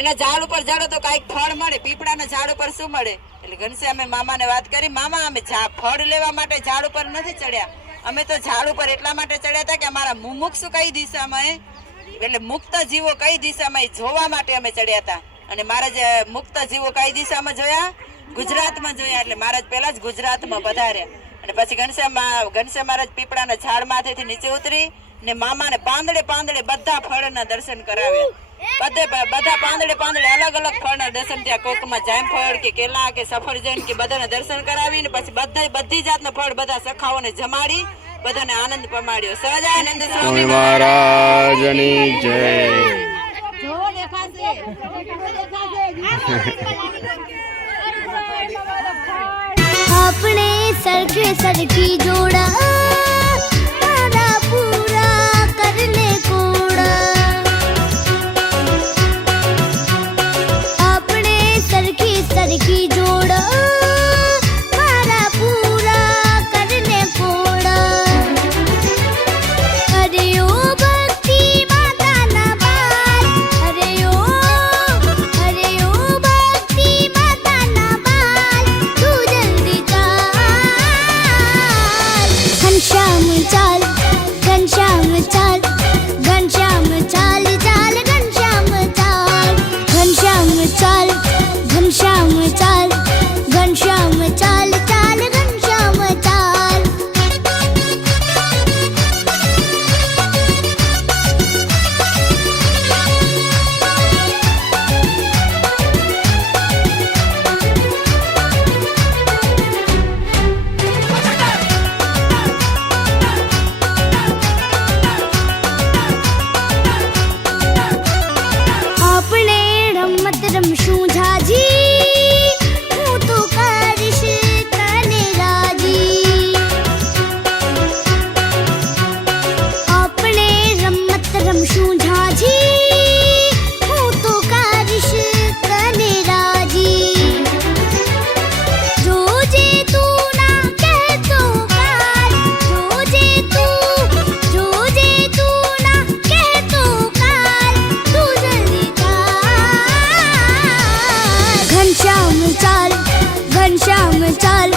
એના ઝાડ ઉપર ચડો તો કઈક ફળ મળે, પીપળાના ઝાડ ઉપર શું મળે? એટલે ઘનશ્યામે મામાને વાત કરી, મામા અમે ફળ લેવા માટે ઝાડ ઉપર નથી ચડ્યા, અમે તો ઝાડ ઉપર એટલા માટે ચડ્યા હતા કે અમારા મુમુક્ષુ કઈ દિશામાં એટલે મુક્ત જીવો કઈ દિશામાં જોવા માટે અમે ચડ્યા હતા. અને મારા જે મુક્ત જીવો કઈ દિશામાં જોયા? ગુજરાતમાં જોયા. એટલે મહારાજ પહેલા જ ગુજરાતમાં પધાર્યા. અને પછી ઘનશ્યામ મહારાજ પીપળાના ઝાડ માથેથી નીચે ઉતરી ને મામાને પાંદડે પાંદડે બધા ફળના દર્શન કરાવ્યા. બધા પાંદડે અલગ અલગ ફળના દર્શન થયા. કોકમાં જામફળ કે કેલા કે સફરજન કે બધાના દર્શન કરાવીને પછી બધી જાતના ફળ બધા સખાઓને જમાડી બધાને આનંદ પમાડ્યો. સહજાનંદ સ્વામી મહારાજની જય. अपने सरखे सरकी जोड़ा तारा पूरा करने कोड़ा अपने सरखी सरकी जोड़ा तारा पूरा करने कोड़ा अरे ओ भक्ति ચાલ ઘનશ્યામ ચાલ